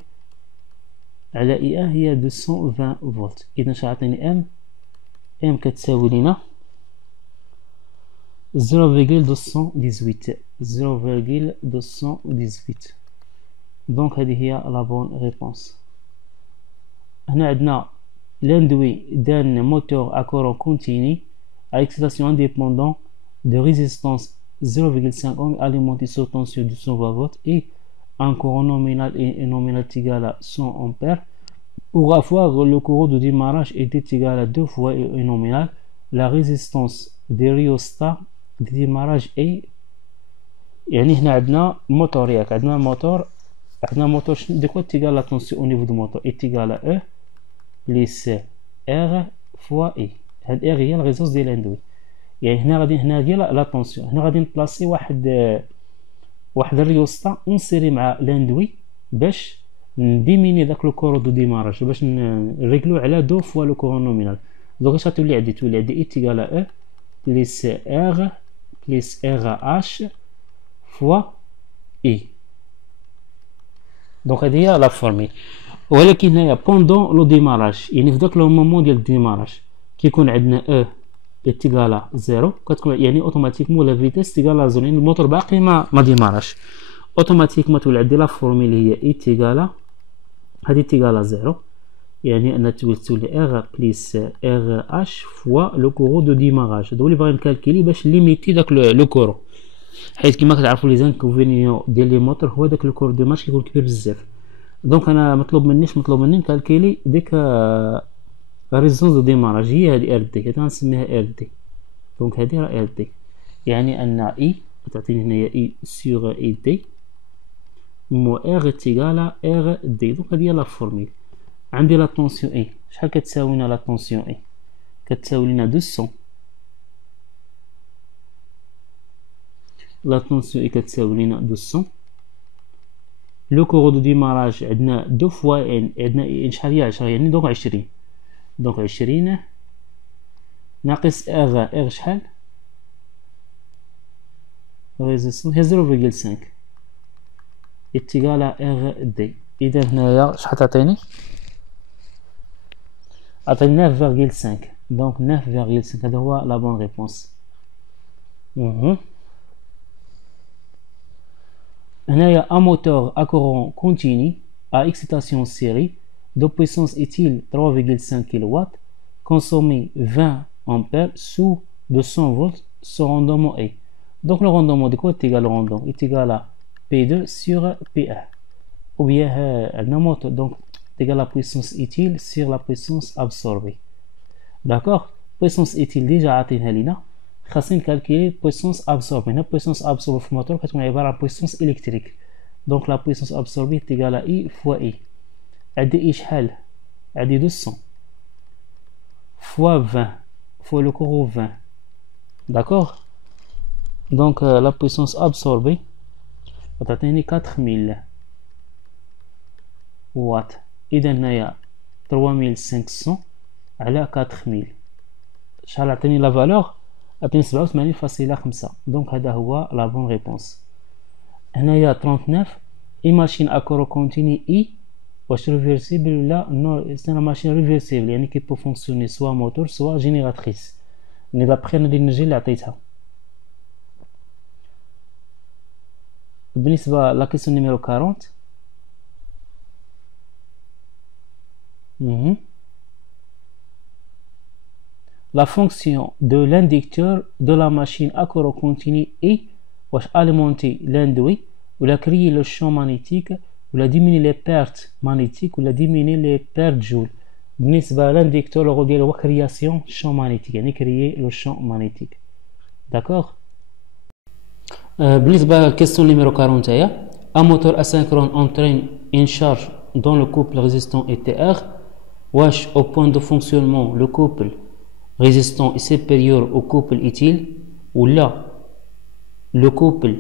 على I1 هي 220 فولت. إذا شعطيني M كتساوي لنا 0,218. دونك هذه هي لا بون ريبونس. هنا عندنا l'induit d'un moteur à courant continu à excitation indépendante de résistance 0,5 ohm alimenté sous tension de 120 volts et un courant nominal et nominal égal à 100 ampères. Pour avoir le courant de démarrage était égal à 2 fois et nominal, la résistance des rhéostats de démarrage est يعني هنا عندنا موتور ياك عندنا موتور de quoi est égal la tension au niveau du moteur est égal à E plus R fois I. هاد R هي الريزونس ديال الاندوي. يعني هنا هي لا طونسيون. هنا غادي نبلاصي واحد الريوستا اونسيري مع الاندوي باش نديميني داك لو كورو دو ديماراج باش نريغلو على 2 فوا لو كورون نومينال. دونك اش غتولي عندي اي تيغال ا بليس ار بليس ار اش فوا اي. دونك هذه هي لا فورميل. ولكن هنايا بوندون لو ديماراج يعني في داك لو مومون ديال الديماراج كيكون عندنا او تيغالا زيرو كتكون يعني اوتوماتيكمون لا فيتيس تيغالا زيرو يعني الموتور باقي ما ديماراش اوتوماتيكمون تولي عندي لا فورميل هي اي تيغالا هادي تيغالا زيرو يعني ان تولي ار بليس ار اش فوا لو كورو دو ديماراج. هادو اللي باغي نكالكيلي باش ليميتي داك لو كورو حيت كما كتعرفوا لي زانكوفينيون ديال لي موتور هو داك لو كورو دو مارش كيكون كبير بزاف. دونك انا مطلوب مني نكالكيلي ديك ريزونس دو ديماراج هي هادي ار دي غنسميها ار دي. دونك هادي راه ار دي يعني ان اي كتعطيني هنايا اي سور اي دي مو ار تيغالا ار دي. دونك هادي هي لا فورميل. عندي لا طونسيون اي شحال كتساوي لنا لا طونسيون اي كتساوي لنا 200. لا طونسيون اي كتساوي لنا 200. لو كورو دو ديماراج عندنا 2 فوا ان عندنا ان شحال هي 10 يعني دونك 20. دونك 20 ناقص ار شحال ريزيستونس هي 0.5 اتيغال ار دي. اذا هنايا شحال تعطيني عطيني 9.5 دونك 9.5 هذا هو لا بون ريبونس. هنايا un moteur à courant continu à excitation série de puissance utile 3,5 kW consommé 20 ampères sous 200 volts son rendement est. Donc le rendement de quoi est égal au rendement est égal à P2 sur P1 ou bien un moteur donc est égal à la puissance utile sur la puissance absorbée. D'accord. Puissance utile déjà عطيناها لينا خاصني نكالكيلي puissance absorbée. هنا puissance absorbée في الموتور كتكون عبارة عن puissance électrique. donc la puissance absorbée est égale à I fois I. عندي I شحال عندي 200 fois 20 fois le courant 20. d'accord. donc la puissance absorbée غتعطيني 4000 واط. إذا هنايا 3500 على 4000 شحال عطيني لا فالور عطيني 87.5. دونك هذا هو لا بون ريبونس. هنايا 39 اي ماشين اكورو كونتيني اي واش ريفيرسيبل ولا نو سي ماشين ريفيرسيبل يعني كي بو فونكسيوني سوا موتور سوا جينيراتريس ني دابخي انا الانرجي اللي عطيتها. بالنسبه لا كيسيون نيميرو 40 la fonction de l'inducteur de la machine à courant continu est واش alimenter l'induit ولا créer le champ magnétique ولا diminuer les pertes magnétiques ولا diminuer les pertes joule. بالنسبة l'inducteur le rôle ديالو هو création champ magnétique يعني créer le champ magnétique. d'accord. بالنسبة question numéro 40 هي un moteur asynchrone entraîne une charge dans le couple résistant ETR واش au point de fonctionnement le couple résistant est supérieur au couple éthyle ou là le couple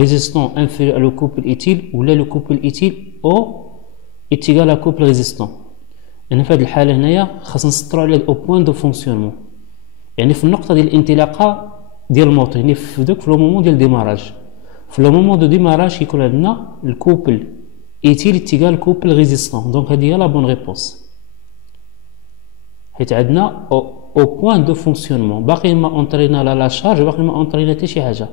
résistant inférieur à le couple éthyle ou là le couple éthyle O est égal à couple résistant. يعني في هذه الحالة هنايا خاصنا نسطرو على au point de fonctionnement يعني في النقطة ديال الانطلاقة ديال الموتور يعني في دوك في لو مومون ديال ديماراج. في لو مومون دو ديماراج كيكون عندنا الكوبل éthyle est égal couple résistant. دونك هذه هي لا بون ريبونس حيت عندنا au point de fonctionnement باقي ما اونطرينا لا شارج باقي ما اونطرينا حتى شي حاجه.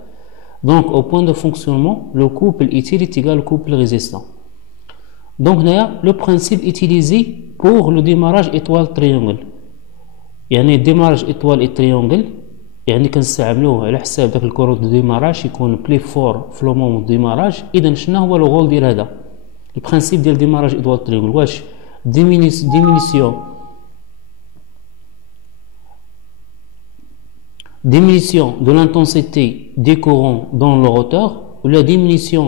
donc au point de fonctionnement le couple éthyle est égal au couple résistant. Donc le principe utilisé pour le démarrage étoile triangle. يعني démarrage étoile et triangle يعني كنستعملوه على حساب داك الكروت دو ديماراج يكون بلي فور في لو مومون دو ديماراج. اذا شنو هو لو غول ديال هذا البرانسيپ ديال ديماراج étoile triangle؟ واش diminution de l'intensité des courants dans le rotor, ou la diminution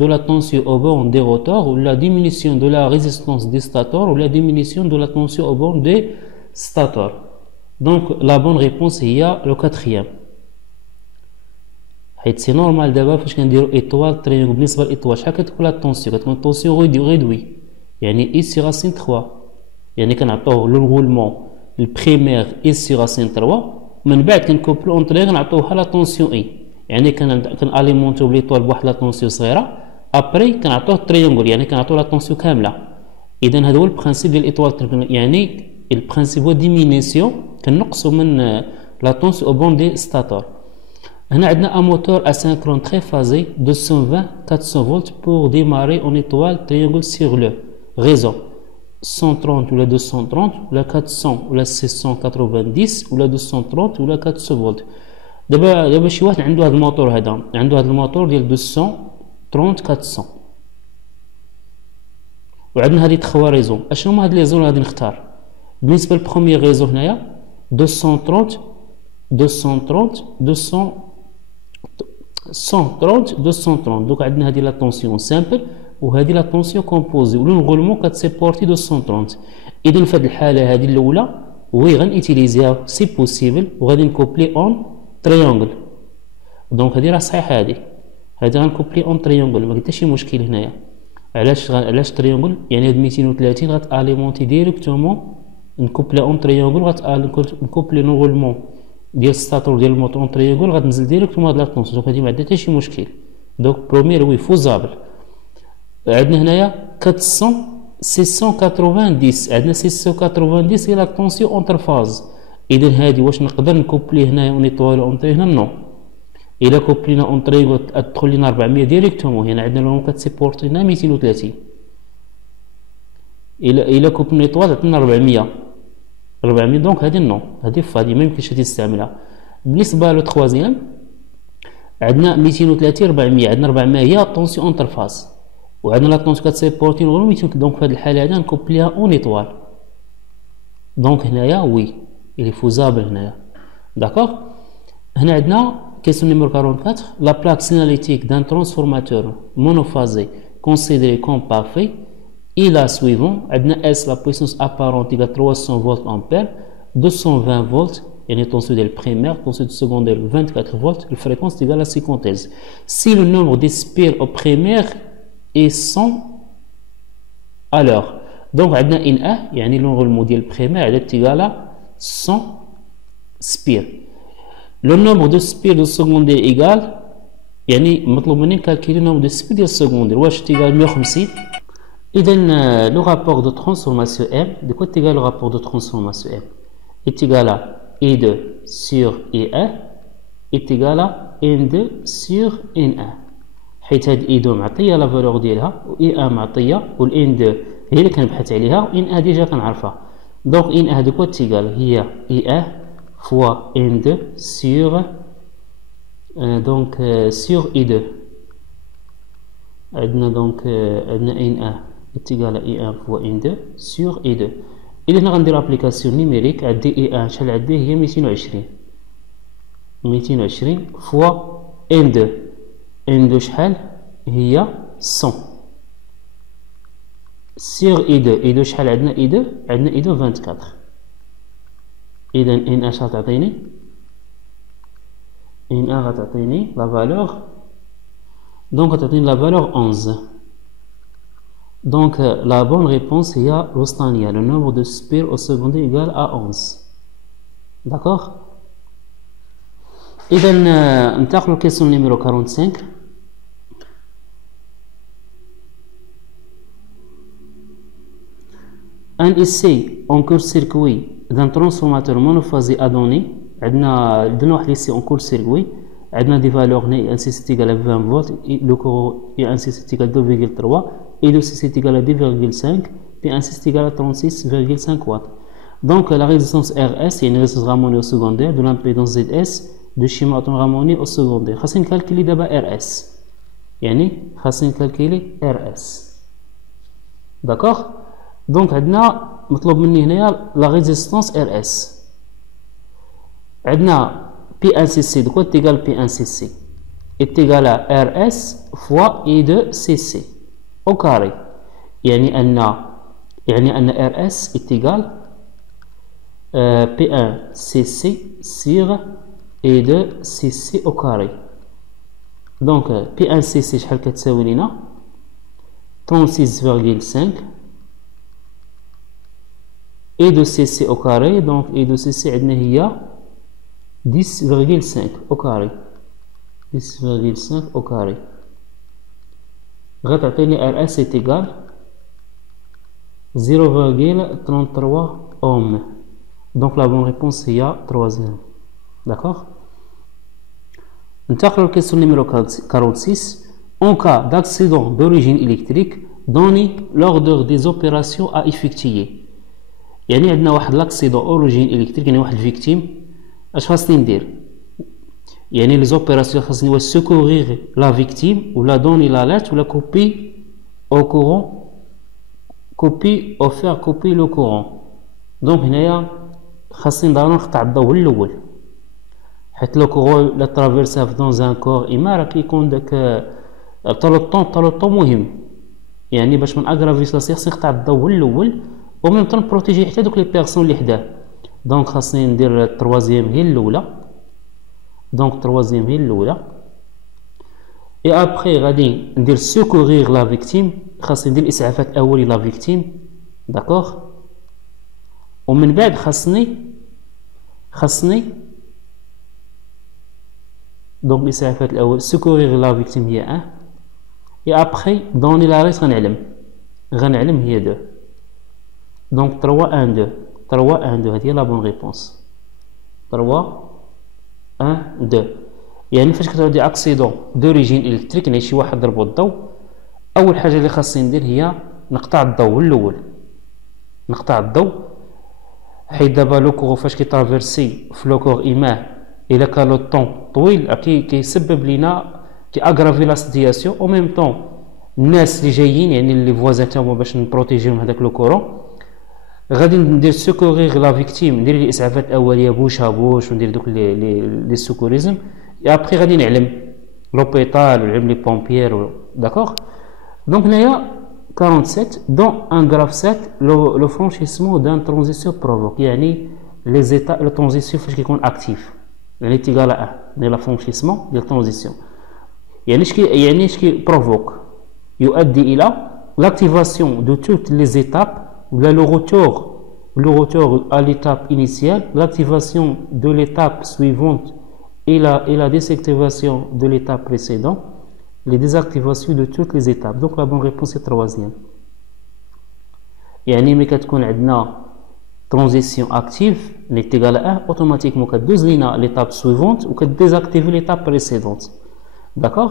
de la tension au bord des rotors, ou la diminution de la résistance des stators, ou la diminution de la tension au bord des stators. Donc la bonne réponse est le quatrième. C'est normal d'abord parce qu'on dit étoile triangle بالنسبة للإطوال شحال كتكون لا طونسيون؟ كتكون طونسيون réduit يعني إي سي راسين 3 يعني كنعطوه للغولمون البريمير إي سي راسين 3 من بعد كنكوبلو اون طريغ نعطوها لا طونسيون اي يعني كناليمونتو بليطوال بواحد لا طونسيون صغيره ابري كنعطوه تريونغل يعني كنعطوه لا طونسيون كامله. اذا هذا هو البرانسيپ ديال الايطوال يعني البرانسيپ هو ديمينيسيون كنقصوا من لا طونسيون او بون دي ستاتور. هنا عندنا ان موتور اسynchronous très phasé 220 400 volts pour démarrer en étoile triangle sur le réseau 130 ou la 230 ou la 400 ou la 690 ou la 230 ou la 400 فولت. دابا شي واحد عنده هذا الموتور عنده هذا الموتور ديال 230 400 وعندنا هذه 3 ريزو. اشنو هما هاد لي زون غادي نختار؟ بالنسبه للبروميير ريزو هنايا 230 230 دونك عندنا هذه لا طونسيون سامبل وهذه لا طونسيون كومبوزي ولونغولمون كتسيبورتي 230. اذا في هذه الحاله هذه الاولى وي غنيتيليزيها سي بوسيبل وغادي نكوبلي اون تريونغل. دونك هذه راه صحيحه هذه غنكوبلي اون تريونغل ما كاين شي مشكل هنايا. علاش تريونغل؟ يعني هاد 230 غتاليمونتي ديريكتومون نكوبلي اون تريونغل نكوبلي لونغولمون ديال ستاتور ديال الموتور اون تريونغل غتنزل ديريكتومون هاد لا طونسيون. دونك هذه ما عندها حتى شي مشكل. دونك بروميير وي فوزابل. عندنا هنايا 400 690 عندنا 690 هي لا طونسيون اونتر فاز. اذا هذه واش نقدر نكوبلي هنايا اون ايطوال اون تري؟ هنا نو. الا كوبلينا اون تري تدخل لينا 400 ديريكتومون هنا عندنا لون كتسيبورتينا 230. الا كوبلينا ايطوال عطينا 400 دونك هذه نو هذه فادي ما يمكنش تستعملها. بالنسبه لو تخوازيام عندنا 230 400 عندنا 400 هي طونسيون اونتر فاز وعندنا لا طونسيون كتسيبورتي غير 200. دونك في هذه الحاله هذه نكوبليها اون ايطوال. دونك هنايا وي الي فوزابل هنايا داكوغ. هنا عندنا كيسيون نيميرو 44 لا بلاك سيناليتيك دان ترانسفورماتور مونوفازي كونسيدري كوم بارفي إلى سويفون. عندنا اس لا بويسونس ابارونت إيكال 300 فولت امبير 220 فولت يعني طونسيون ديال البريمير طونسيون ديال السكوندير 24 فولت الفريكونس إيكال 50 Hz. سي لو نومبر دي سبير او بريمير et 100 alors donc عندنا ان يعني لونغولمون ديال البريمير عدد تيغالا 100 سبير. لو نومبر دو سبير دو سكوندير ايغال يعني مطلوب مني نكالكيلي نومبر دو سبير ديال السكوندير واش تيغال 150. اذا لو رابور دو ترانسفورماسيون ام دو كوا تيغال لو رابور دو ترانسفورماسيون ام est égal à E2 sur E1 est égal à N2 sur N1 حيت هاد اي 2 معطيه لا فالور ديالها و اي 1 معطيه و الان 2 هي اللي كنبحث عليها و ان 1 ديجا كنعرفها. دونك ان 1 دو كوا تيغال هي اي 1 فوا ان 2 سور دونك سور اي 2. عندنا دونك عندنا ان 1 تيغال اي 1 فوا ان 2 سور اي 2. اذا هنا غندير ابليكاسيون نيميريك عندي اي 1 شحال عندي هي 220 فوا ان 2 ان 2 شحال هي 100 سيغ اي 2 اي 2 شحال عندنا اي 2 عندنا اي 2 24. اذا ان اش غتعطيني ان ا غتعطيني لا فالور دونك غتعطيني لا فالور 11. دونك لا بون ريبونس هي الوسطانيه لو نومبر دو سبير او سكوندير ايكال ا 11 داكوغ. اذا ننتقلوا لكيسيون نيميرو 45. Un essai en court-circuit d'un transformateur monophasé a donné عندنا واحد essai en court-circuit عندنا des valeurs هنا ان سي سي égal à 20 volts et le courant est un C égal 2,3 E de C est égal à 2,5, P1C est égal à 36,5 watts. Donc la résistance RS est une résistance ramenée au secondaire de l'impédance ZS de schéma atome ramené au secondaire. خاصني نكالكولي دابا RS. يعني خاصني نكالكولي RS. D'accord? Donc عندنا مطلوب مني هنايا la résistance RS. عندنا P1CC de quoi est égal P1CC est égal à RS fois I de CC au carré. يعني أن RS est égal P1CC sur I de CC au carré. Donc P1CC شحال كتساوي لينا 36,5 I de CC au carré. Donc I de CC عندنا هي 10,5 au carré. 10,5 au carré. غتعطيني RS est égal 0,33 ohms. Donc la bonne réponse est la troisième. D'accord? ننتقل للكيسيون numéro 46. En cas d'accident d'origine électrique, donnez l'ordre des opérations à effectuer. يعني عندنا واحد لاكسيدون اوريجين الكتريك، يعني واحد فيكتيم. اش خاصني ندير؟ يعني لي زوبيراسيون خاصني واش سكوريغ لا فيكتيم ولا دوني لاليرت ولا كوبي او كورون، كوبي او فير كوبي لو كورون. دونك هنايا خاصني ضروري نقطع الضوء الاول، حيت لو كورون لا ترافيرسا في دون ان كور ايما راه كيكون داك طون مهم. يعني باش من اغرافيش لا خاصني نقطع الضوء الاول و ميم طون بروتيجي حتى دوك لي بيرسون اللي حداه. دونك خاصني ندير التروازيام هي الاولى. دونك تروازيام هي الاولى اي ابخي غادي ندير سكوريغ لا فيكتيم، خاصني ندير اسعافات اولي لا فيكتيم. داكوغ. ومن بعد خاصني دونك الاسعافات الاول سكوريغ لا فيكتيم هي 1 اي ابخي دوني لا ريت غنعلم هي 2. دونك 3 1 2 3 1 2 هذه هي لا بون ريبونس. 3 1 2. يعني فاش كتعودي اكسيدون دوريجين الكتريك، يعني شي واحد ضربو الضوء، اول حاجه اللي خاصني ندير هي نقطع الضوء الاول. نقطع الضوء حيت دابا لو كور فاش كيترافيرسي في لو كور ايماه الا كان لو طون طويل كيسبب لينا اغرافي لا سيتياسيون. او ميم طون الناس اللي جايين يعني اللي فوازان تاهما باش نبروتيجيهم هذاك لو كورون، غادي ندير سكوريغ لا فيكتيم، ندير لي اسعافات اوليه بوش بوش وندير دوك لي سكوريزم. ابخي غادي نعلم لوبيتال ونعلم لي بومبيير. داكوغ. دونك هنايا 47 دون ان غراف 7 لو فرانشيسمون دان ترانزيسيون بروفوك، يعني لي زيتا لو ترانزيسيون فاش كيكون اكتيف، يعني تيغال 1 لا فرانشيسمون ديال ترانزيسيون. يعني اش كي بروفوك يؤدي الى لاكتيفاسيون دو توت لي زيتاب ولا le retour à l'étape initiale, l'activation de l'étape suivante et la désactivation de l'étape précédente, les désactivations de toutes les étapes. Donc la bonne réponse est troisième. يعني ملي كتكون عندنا transition active اللي est égale à 1 automatiquement كدوز لينا l'étape suivante و كديزاكتيفي l'étape précédente. D'accord?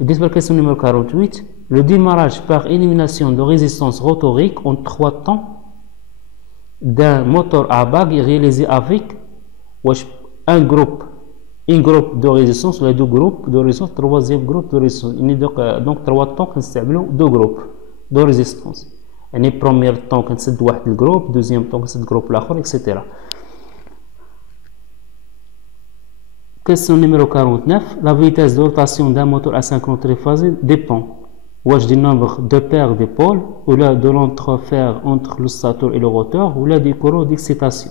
بالنسبة للكيسيون numéro 48, le démarrage par élimination de résistance rotorique en 3 temps d'un moteur à bague est réalisé avec un groupe de résistance ou 2 groupes de résistance, troisième groupe de résistance. Donc 3 temps كنستعملوا 2 groupes de résistance. يعني premier temps كنسد واحد الجروب، deuxième temps كنسد الجروب الآخر etc. Question numéro 49. La vitesse de rotation d'un moteur asynchrone triphasé dépend du nombre de paires d'épaules ou là de l'entrefer entre le stateur et le rotor ou là du courant d'excitation.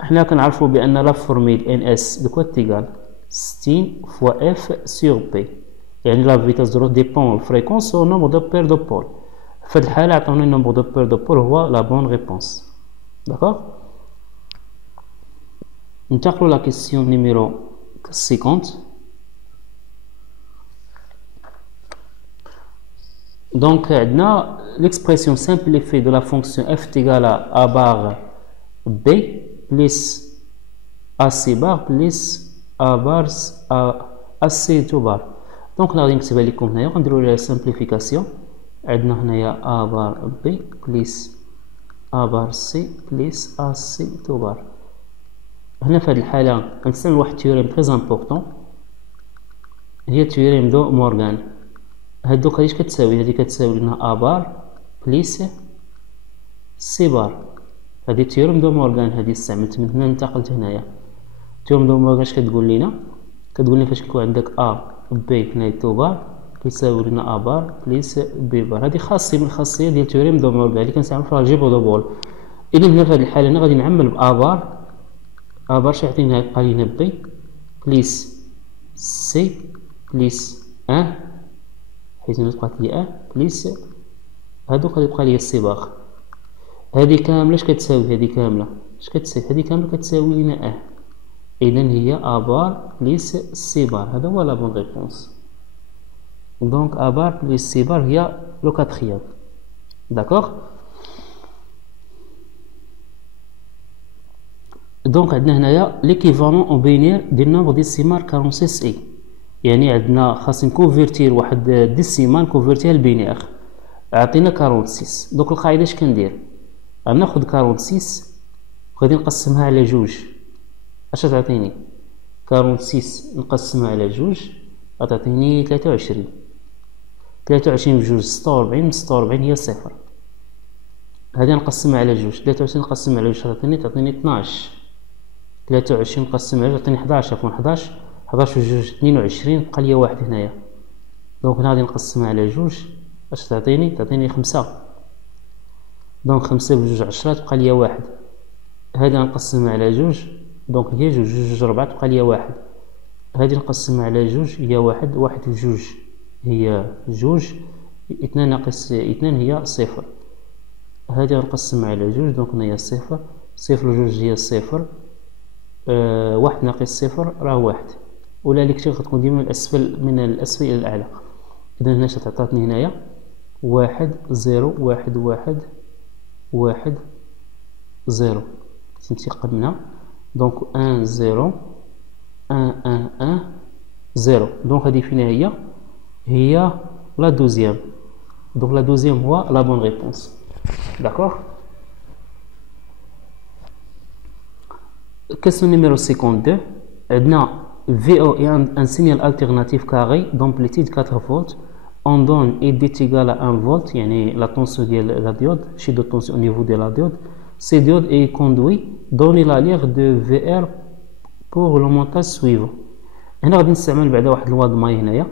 احنا كنعرفوا بان لا فورميل NS de quoi est égal 60 fois F sur P. يعني la vitesse de rotation dépend fréquence au nombre de paires de pôles. في هذه الحالة عطاونا nombre de paires de pôles هو la bonne réponse. D'accord? ننتقلوا la question numéro 50. Donc عندنا l'expression simplifiée de la fonction f est égale à a barre b plus ac bar plus a bar ac to bar. Donc غادي نكتبها لكم هنايا وغنديروا لها simplification. عندنا هنايا ا بار بي بليس ا بار سي بليس ا سي تو بار. هنا في هذه الحالة غنستعمل واحد التيوريم تري امبورطون، هي تيوريم دو مورغان. هاد دوكا اش كتساوي؟ هادي كتساوي لنا ا بار بليس سي بار. هادي تيوريم دو مورغان، هادي استعملت من هنا انتقلت هنايا. تيوريم دو مورغان اش كتقول لينا؟ كتقول لنا فاش كيكون عندك ا بي هنايا تو بار كيساوي لنا ا بار بليس بي بار. هادي خاصية من الخاصيات ديال تيوريم دو مورغان اللي كنستعمل فيها الجبر دو بول. اذا هنا في هاد الحالة هنا غادي نعمل ب ا بار، ا بار شيعطينا يبقى لينا بي بليس سي بليس ان، حيت هنا بقات لي ان بليس هادوك غادي يبقى لي سي بار. هادي كاملة اش كتساوي؟ هادي كاملة اش كتساوي؟ هادي كاملة كتساوي لينا ان. اذا هي ا بار بليس سي بار. هذا هو لا بون ريبونس. دونك ا بار بليس سي بار هي لو كاتريام. داكوغ. دونك عندنا هنايا ليكيفالون او بينير ديال نومبر ديسيمال 46 اي، يعني عندنا خاص نكونفيرتير واحد ديسيمال نكونفيرتيها لبينير. عطينا 46. دوك القاعدة اش كندير؟ غناخد 46 وغادي نقسمها على جوج. اش تعطيني؟ 46 نقسمها على جوج غتعطيني 23. 23 بجوج 46، 46 هي صفر. هادي نقسمها على جوج، 23 نقسم على جوج تعطيني 12. 23 نقسم على جوج تعطيني 11. عفوا 11 وجوج 22، بقى ليا واحد هنايا. دونك هنا غادي نقسمها على جوج اش تعطيني 5. دونك 5 بجوج 10 تبقى ليا واحد. هادي نقسمها على جوج دونك هي جوج 4 تبقى ليا واحد. هادي نقسمها على جوج هي واحد وجوج هي جوج. 2 ناقص 2 هي صفر. هادي غنقسمها على جوج دونك هنايا صفر. صفر وجوج هي صفر. واحد ناقص صفر راه واحد. ولا اللي كتير غتكون ديما من الأسفل إلى الأعلى. إذا هنا اش تعطاتني هنايا؟ واحد زيرو واحد واحد واحد زيرو. تنتقل منها دونك ان زيرو ان زيرو. دونك هادي فين هي لا دوزيام. دونك لا دوزيام هو لا بون ريبونس. داكوغ. Question numéro 52. VO est un signal alternatif carré d'amplitude 4 volts. On donne il est égal à 1 volt, يعني la tension de la diode, chez de tension au niveau de la diode. Ce diode est conduit. Donnez la ligne de VR pour le montage suivant. هنا غادي نستعمل بعدا واحد الواد ماي هنايا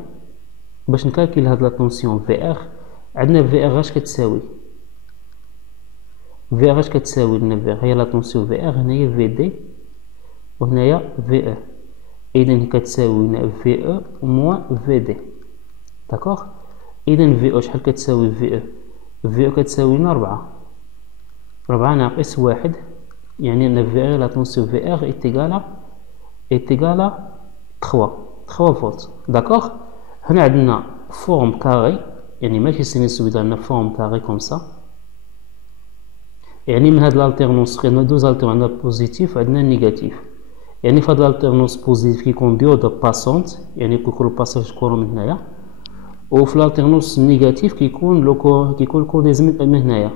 باش نكالكيل هاد لا طونسيون في ار. عندنا في ار اش كتساوي؟ في ار اش كتساوي لنا؟ في ار هي لا طونسيون في ار هنايا في دي وهنايا في او. اذا كتساوي لنا في او موان في دي. داكوغ. اذا في او شحال كتساوي؟ في او كتساوي لنا 4 ناقص واحد، يعني ان في ار لا طونسيون في ار ايتيغالا 3 فولت. داكوغ. هنا عندنا فورم كاري، يعني ماشي سينوسويد، عندنا فورم كاري كوم سا. يعني من هاد الالتيرنونس عندنا دوز التيرنونس، عندنا بوزيتيف وعندنا نيجاتيف. يعني في هاد الالتيرنونس بوزيتيف كيكون ديود باسونت، يعني كيكون الباساج كورون من هنايا. وفي الالتيرنونس نيجاتيف كيكون الكوديز من هنايا،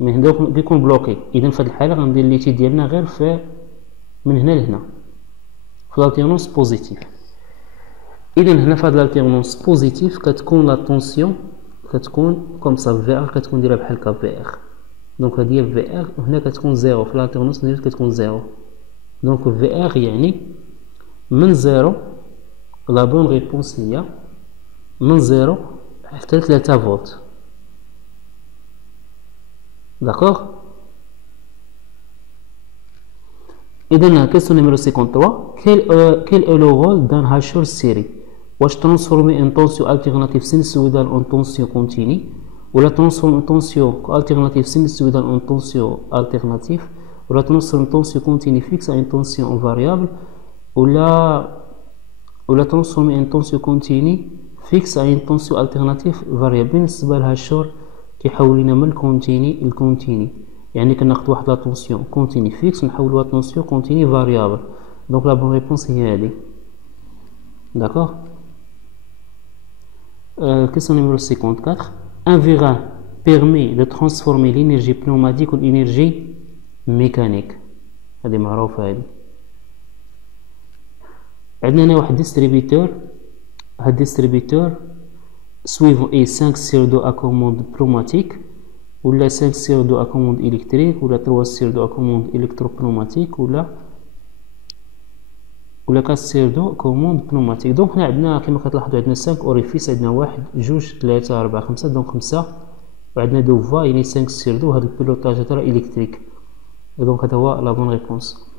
من هنا كيكون بلوكي. اذا في هاد الحاله غندير ليتي ديالنا غير في من هنا لهنا في الالتيرنونس بوزيتيف. اذا هنا في هاد الالتيرنونس بوزيتيف كتكون لا طونسيون كتكون كوم سا في ار، كتكون دايره بحال هكا في ار. دونك هادي هي في ار وهنا كتكون زيرو. في الالتيرنونس نيجاتيف كتكون زيرو. دونك في ار يعني من زيرو. لا بون ريبونس هي من زيرو حتى 3 فولت. داكوغ. إذا question numéro 53. Quel est le rôle d'un hacheur série? واش transformer une tension alternative sinusoïdale en tension continue ولا transformer une tension alternative sinusoïdale en tension alternative ولا transformer une tension continue fixe à une tension variable ولا transformer une tension continue fixe à une tension alternative variable. بالنسبة للهاشور كيحول لنا من الكونتيني للكونتيني، يعني كناخد واحد لا طونسيون كونتيني فيكس نحولوها طونسيون كونتيني فاريابل. دونك لا بون ريبونس هي هادي. داكوغ. كيسيون نيميرو 54. Un vérin permet de transformer l'énergie pneumatique en énergie mécanique. هذه معروفة هذه. عندنا هنا واحد ديستريبيتور. هاد ديستريبيتور suivant est 5 sur 2 à commande pneumatique ولا 5 sur 2 à commande électrique ولا 3 sur 2 à commande électropneumatique ولا 4 sur 2 commande pneumatique. دونك هنا عندنا كما كتلاحظوا عندنا 5 اوريفيس. عندنا 1 2 3 4 5 دونك 5 وعندنا دو فا يعني 5 sur 2. هاد البيلوتاج هذا راه الكتريك. دونك هذا هو لا بون ريبونس.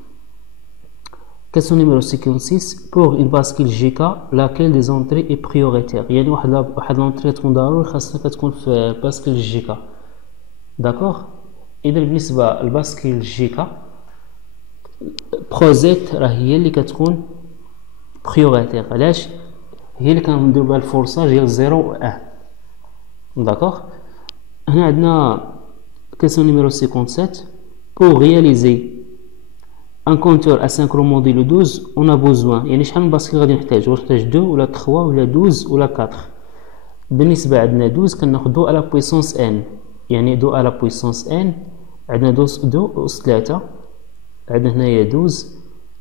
Question numéro 56. Pour une bascule GK, laquelle des entrées est prioritaire? يعني واحد l'entrée تكون ضروري خاصها كتكون في باسكيل GK. داكوغ. إذا بالنسبة للباسكيل GK بروزيت راه هي اللي كتكون prioritaire. علاش؟ هي اللي كنديرو بها الفورساج ديال 0 و 1. داكوغ. هنا عندنا question numéro 57. Pour réaliser un compteur asynchromodule 12 on a besoin يعني شحال من باسكيل غادي نحتاج؟ واش نحتاج 2 ولا 3 ولا 12 ولا 4؟ بالنسبه عندنا 12 كناخذ 2 على بويسونس n يعني 2 على بويسونس n. عندنا 2 أس 3. عندنا هنايا 12.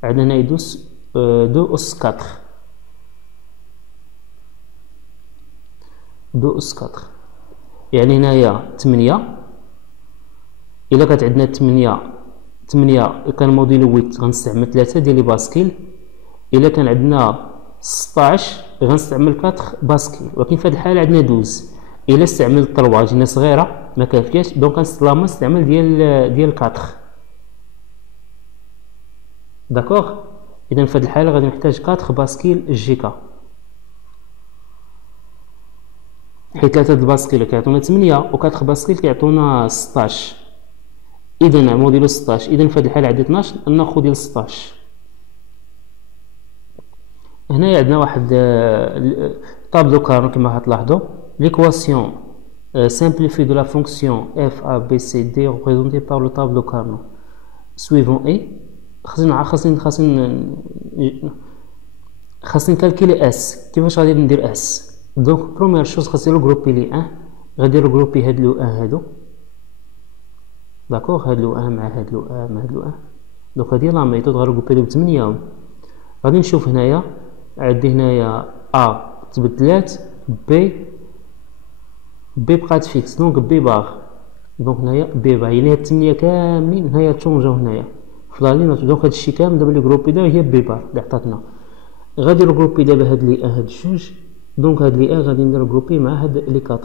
عندنا هنايا 2 أس 4. 2 أس 4 يعني هنايا 8. إلا كانت عندنا 8 كان موديل 8 غنستعمل 3 ديال لي باسكيل. الا كان عندنا 16 غنستعمل 4 باسكيل. ولكن في هذه الحاله عندنا 12. الا استعملت 3 جينا صغيره ما كافياش دونك غنستعمل ديال 4. داكوغ. اذا في هذه الحاله غادي نحتاج 4 باسكيل جيكا حيت 3 الباسكيل كيعطونا 8 و 4 باسكيل كيعطونا 16. إذا موديل 16. إذا في هذه الحالة عندي 12 ناخذ ديال 16. هنايا عندنا واحد طابلو كارنو كما غتلاحظوا. ليكواسيون simplifiée de la fonction f a b c d représentée par le tableau Carnot suivant est. خاصني نكالكيلي اس. كيفاش غادي ندير اس؟ دونك بروميير شوز خاصني نغروبي لي 1. غادي نغروبي هاد لو 1 هادو. داكوغ. هاد لو 1 مع هاد لو 1 مع هاد لو 1. دونك هادي لا ميثود غنغروبي لهم 8. غادي نشوف هنايا عندي هنايا ا تبدلات بي بقات فيكس دونك بي باغ. دونك هنايا بي باغ يعني هاد 8 كاملين هنايا تشونجاو هنايا في لا لين. دونك هادشي كامل دابا لي غروبي دابا هي بي باغ اللي عطاتنا. غادي نغروبي دابا هاد لي 1 هاد جوج. دونك هاد لي 1 غادي ندير غروبي مع هاد لي 4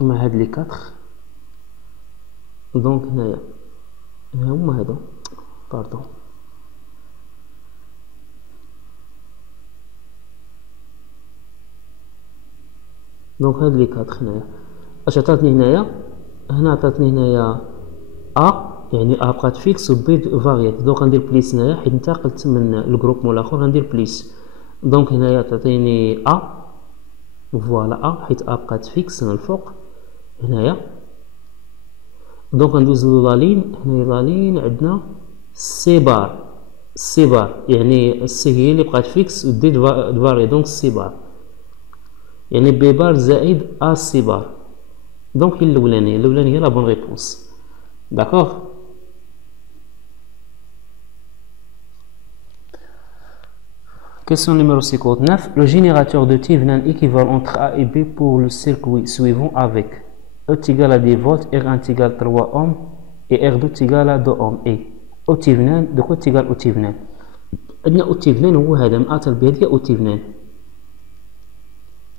مع هاد لي 4. دونك هنايا هما هادو باردون. دونك هاد لي 4 هنايا اش عطاتني هنايا؟ هنا عطاتني هنايا ا يعني ا بقات فيكس و بي فاريات. دونك غندير بليس هنايا حيت انتقلت من الجروب مول الاخر غندير بليس. دونك هنايا تعطيني ا فوالا ا حيت ا بقات فيكس من الفوق هنايا. دونك غندوز لا لين. هنايا لا لين عندنا سي بار. سي بار يعني السي هي اللي بقات فيكس و دي فاري. دونك سي بار يعني بي بار زائد ا سي بار. دونك هي الاولانيه هي لا بون ريبونس. داكوغ. Question numéro 59. Le générateur de Thevenin équivalent entre A et B pour le circuit suivant avec E égale à 10 volts, R1 égale 3 ohms et R2 égale à 2 ohms. Et O Thevenin, de quoi égale O Thevenin? عندنا O Thevenin هو هذا مآثر بهذه O Thevenin.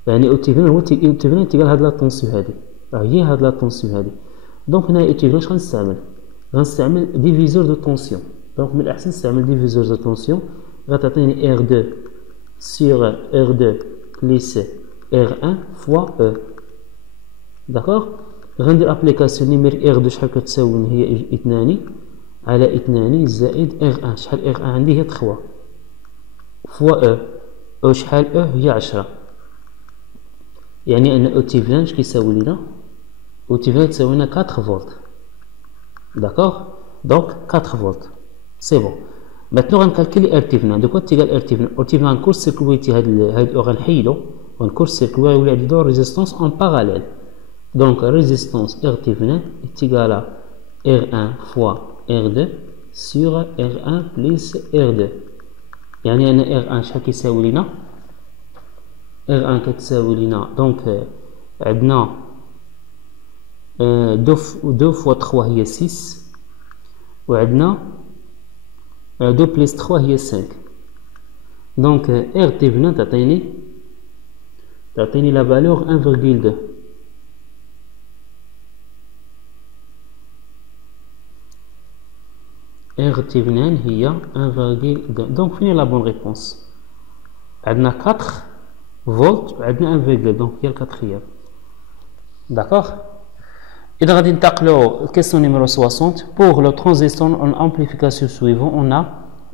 يعني O Thevenin هو O Thevenin تيقال هاد لا طونسيو هادي. هي هاد لا طونسيو هادي. دونك هنا O Thevenin اش غنستعمل؟ غنستعمل ديفيزور دو طونسيون. دونك من الأحسن نستعمل ديفيزور دو طونسيون. غتعطيني R2 sur R2 plus R1 fois E. داكوغ. غندير ابليكاسيون نيميريك R2 شحال كتساوي هي 2 على 2 زائد R1 شحال R1 عندي هي 3 فوا E شحال E هي 10. يعني ان O Thevenin اش كيساوي لينا؟ O Thevenin تساوي لنا 4 فولت. داكوغ. دونك 4 فولت سي بون. Maintenant غنكالكولي ار تيفنان. دو كوا تيقال ار تيفنان؟ ار تيفنان غنكون سيركويتي هاد او غنحيدو un court-circuit ou la résistance en parallèle. Donc résistance RT20 est égale à R1 fois R2 sur R1 plus R2. يعني أنا R1 شحال كيساوي لينا R1 كتساوي لينا دونك عندنا 2 fois 3 هي 6 وعندنا 2 plus 3 هي 5. دونك RT20 تعطيني لا valeur 1,2. RT20 هي 1,2. دونك فين لا بون ريبونس؟ عندنا 4 فولت وعندنا 1,2 دونك هي الكاتريام. داكوغ. إذا غادي ننتقلو question numéro 60. Pour le transistor en amplification suivant, on a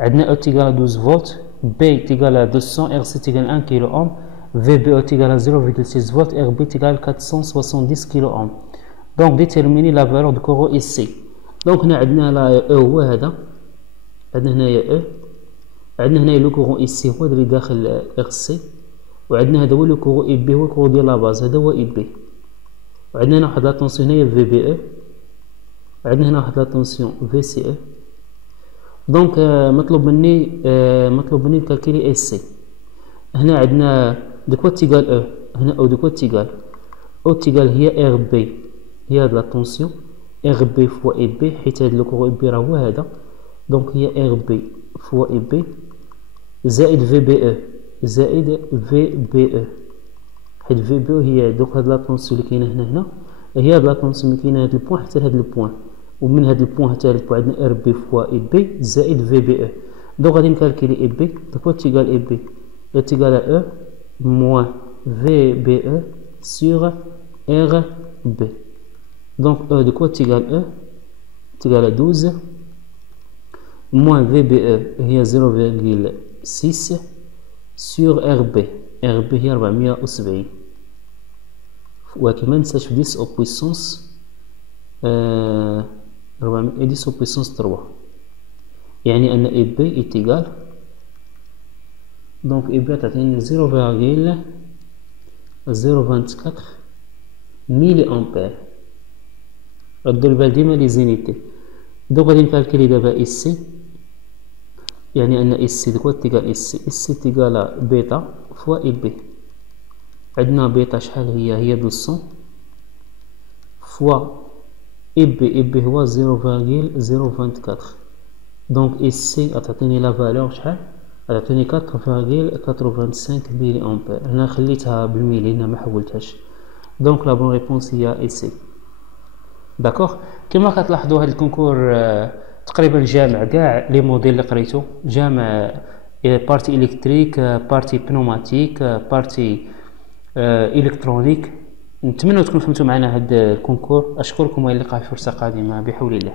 عندنا E égale à 12 volts, B égale à 200, RC égale à 1 kΩ, VBE égale à 0,6 volts, RB égale à 470 kΩ. Donc déterminer la valeur du courant ici. Donc هنا عندنا لا E هو هذا، عندنا هنايا E، عندنا هنايا لو كورون إيسي هو اللي داخل RC، وعندنا هذا هو لو كورون إي هو الكورون ديال لا باز، هذا هو إي وعندنا هنا واحد لاتونسيون هنايا في بي او، وعندنا هنا واحد لاتونسيون في سي او. دونك مطلوب مني نكالكيلي اي سي. هنا عندنا دو كوا تيغال او، هنا او دو كوا تيغال او تيغال هي ار بي، هي هاد لاتونسيون ار بي فوا اي بي، حيت هاد لو كورو اي بي راه هو هذا، دونك هي ار بي فوا اي بي زائد في بي او زائد في بي او، حيت في بي او هي دوك هاد لاتونسيون اللي كاينه هنا هي هاد لاتونسيون اللي كاينه هاد البوان حتى لهاد البوان، ومن هاد البوان حتى هاد البوان عندنا ار بي فوا اي بي زائد في بي او. دونك غادي نكالكيلي اي بي، دونك تيغال اي بي تيغال او موان في بي او سور ار بي. دونك او دو كوا تيغال او تيغال 12 موان في بي او هي 0,6 سور ار بي، ار بي هي 470، ولكن ما ننساش في 10 au puissance 10 au puissance 3، يعني أن إي بي إيتيغال دونك إي بي تعطيني 0,024 ميلي أمبير. ردو البال ديما لي زينيتي. دونك غادي نكالكيلي دابا إي سي، يعني أن إي سي دكوا تيغال إي سي، إي سي تيغال بيتا فوا إي بي. عندنا بيتا شحال هي 200 فوا إي بي هو 0,024. دونك إي سي غتعطيني لا فالور شحال؟ غتعطيني 4,85 ميلي أمبير. هنا خليتها بالميلي هنا ما حولتهاش. دونك لا بون ريبونس هي إي سي. داكوغ. كما كتلاحظوا هاد الكونكور تقريبا جامع كاع لي موديل اللي قريتو، جامع بارتي إلكتريك، بارتي بنوماتيك، بارتي إلكترونيك. نتمنى تكونوا فهمتوا معنا هاد الكونكور. أشكركم وإلى اللقاء في فرصة قادمة بحول الله.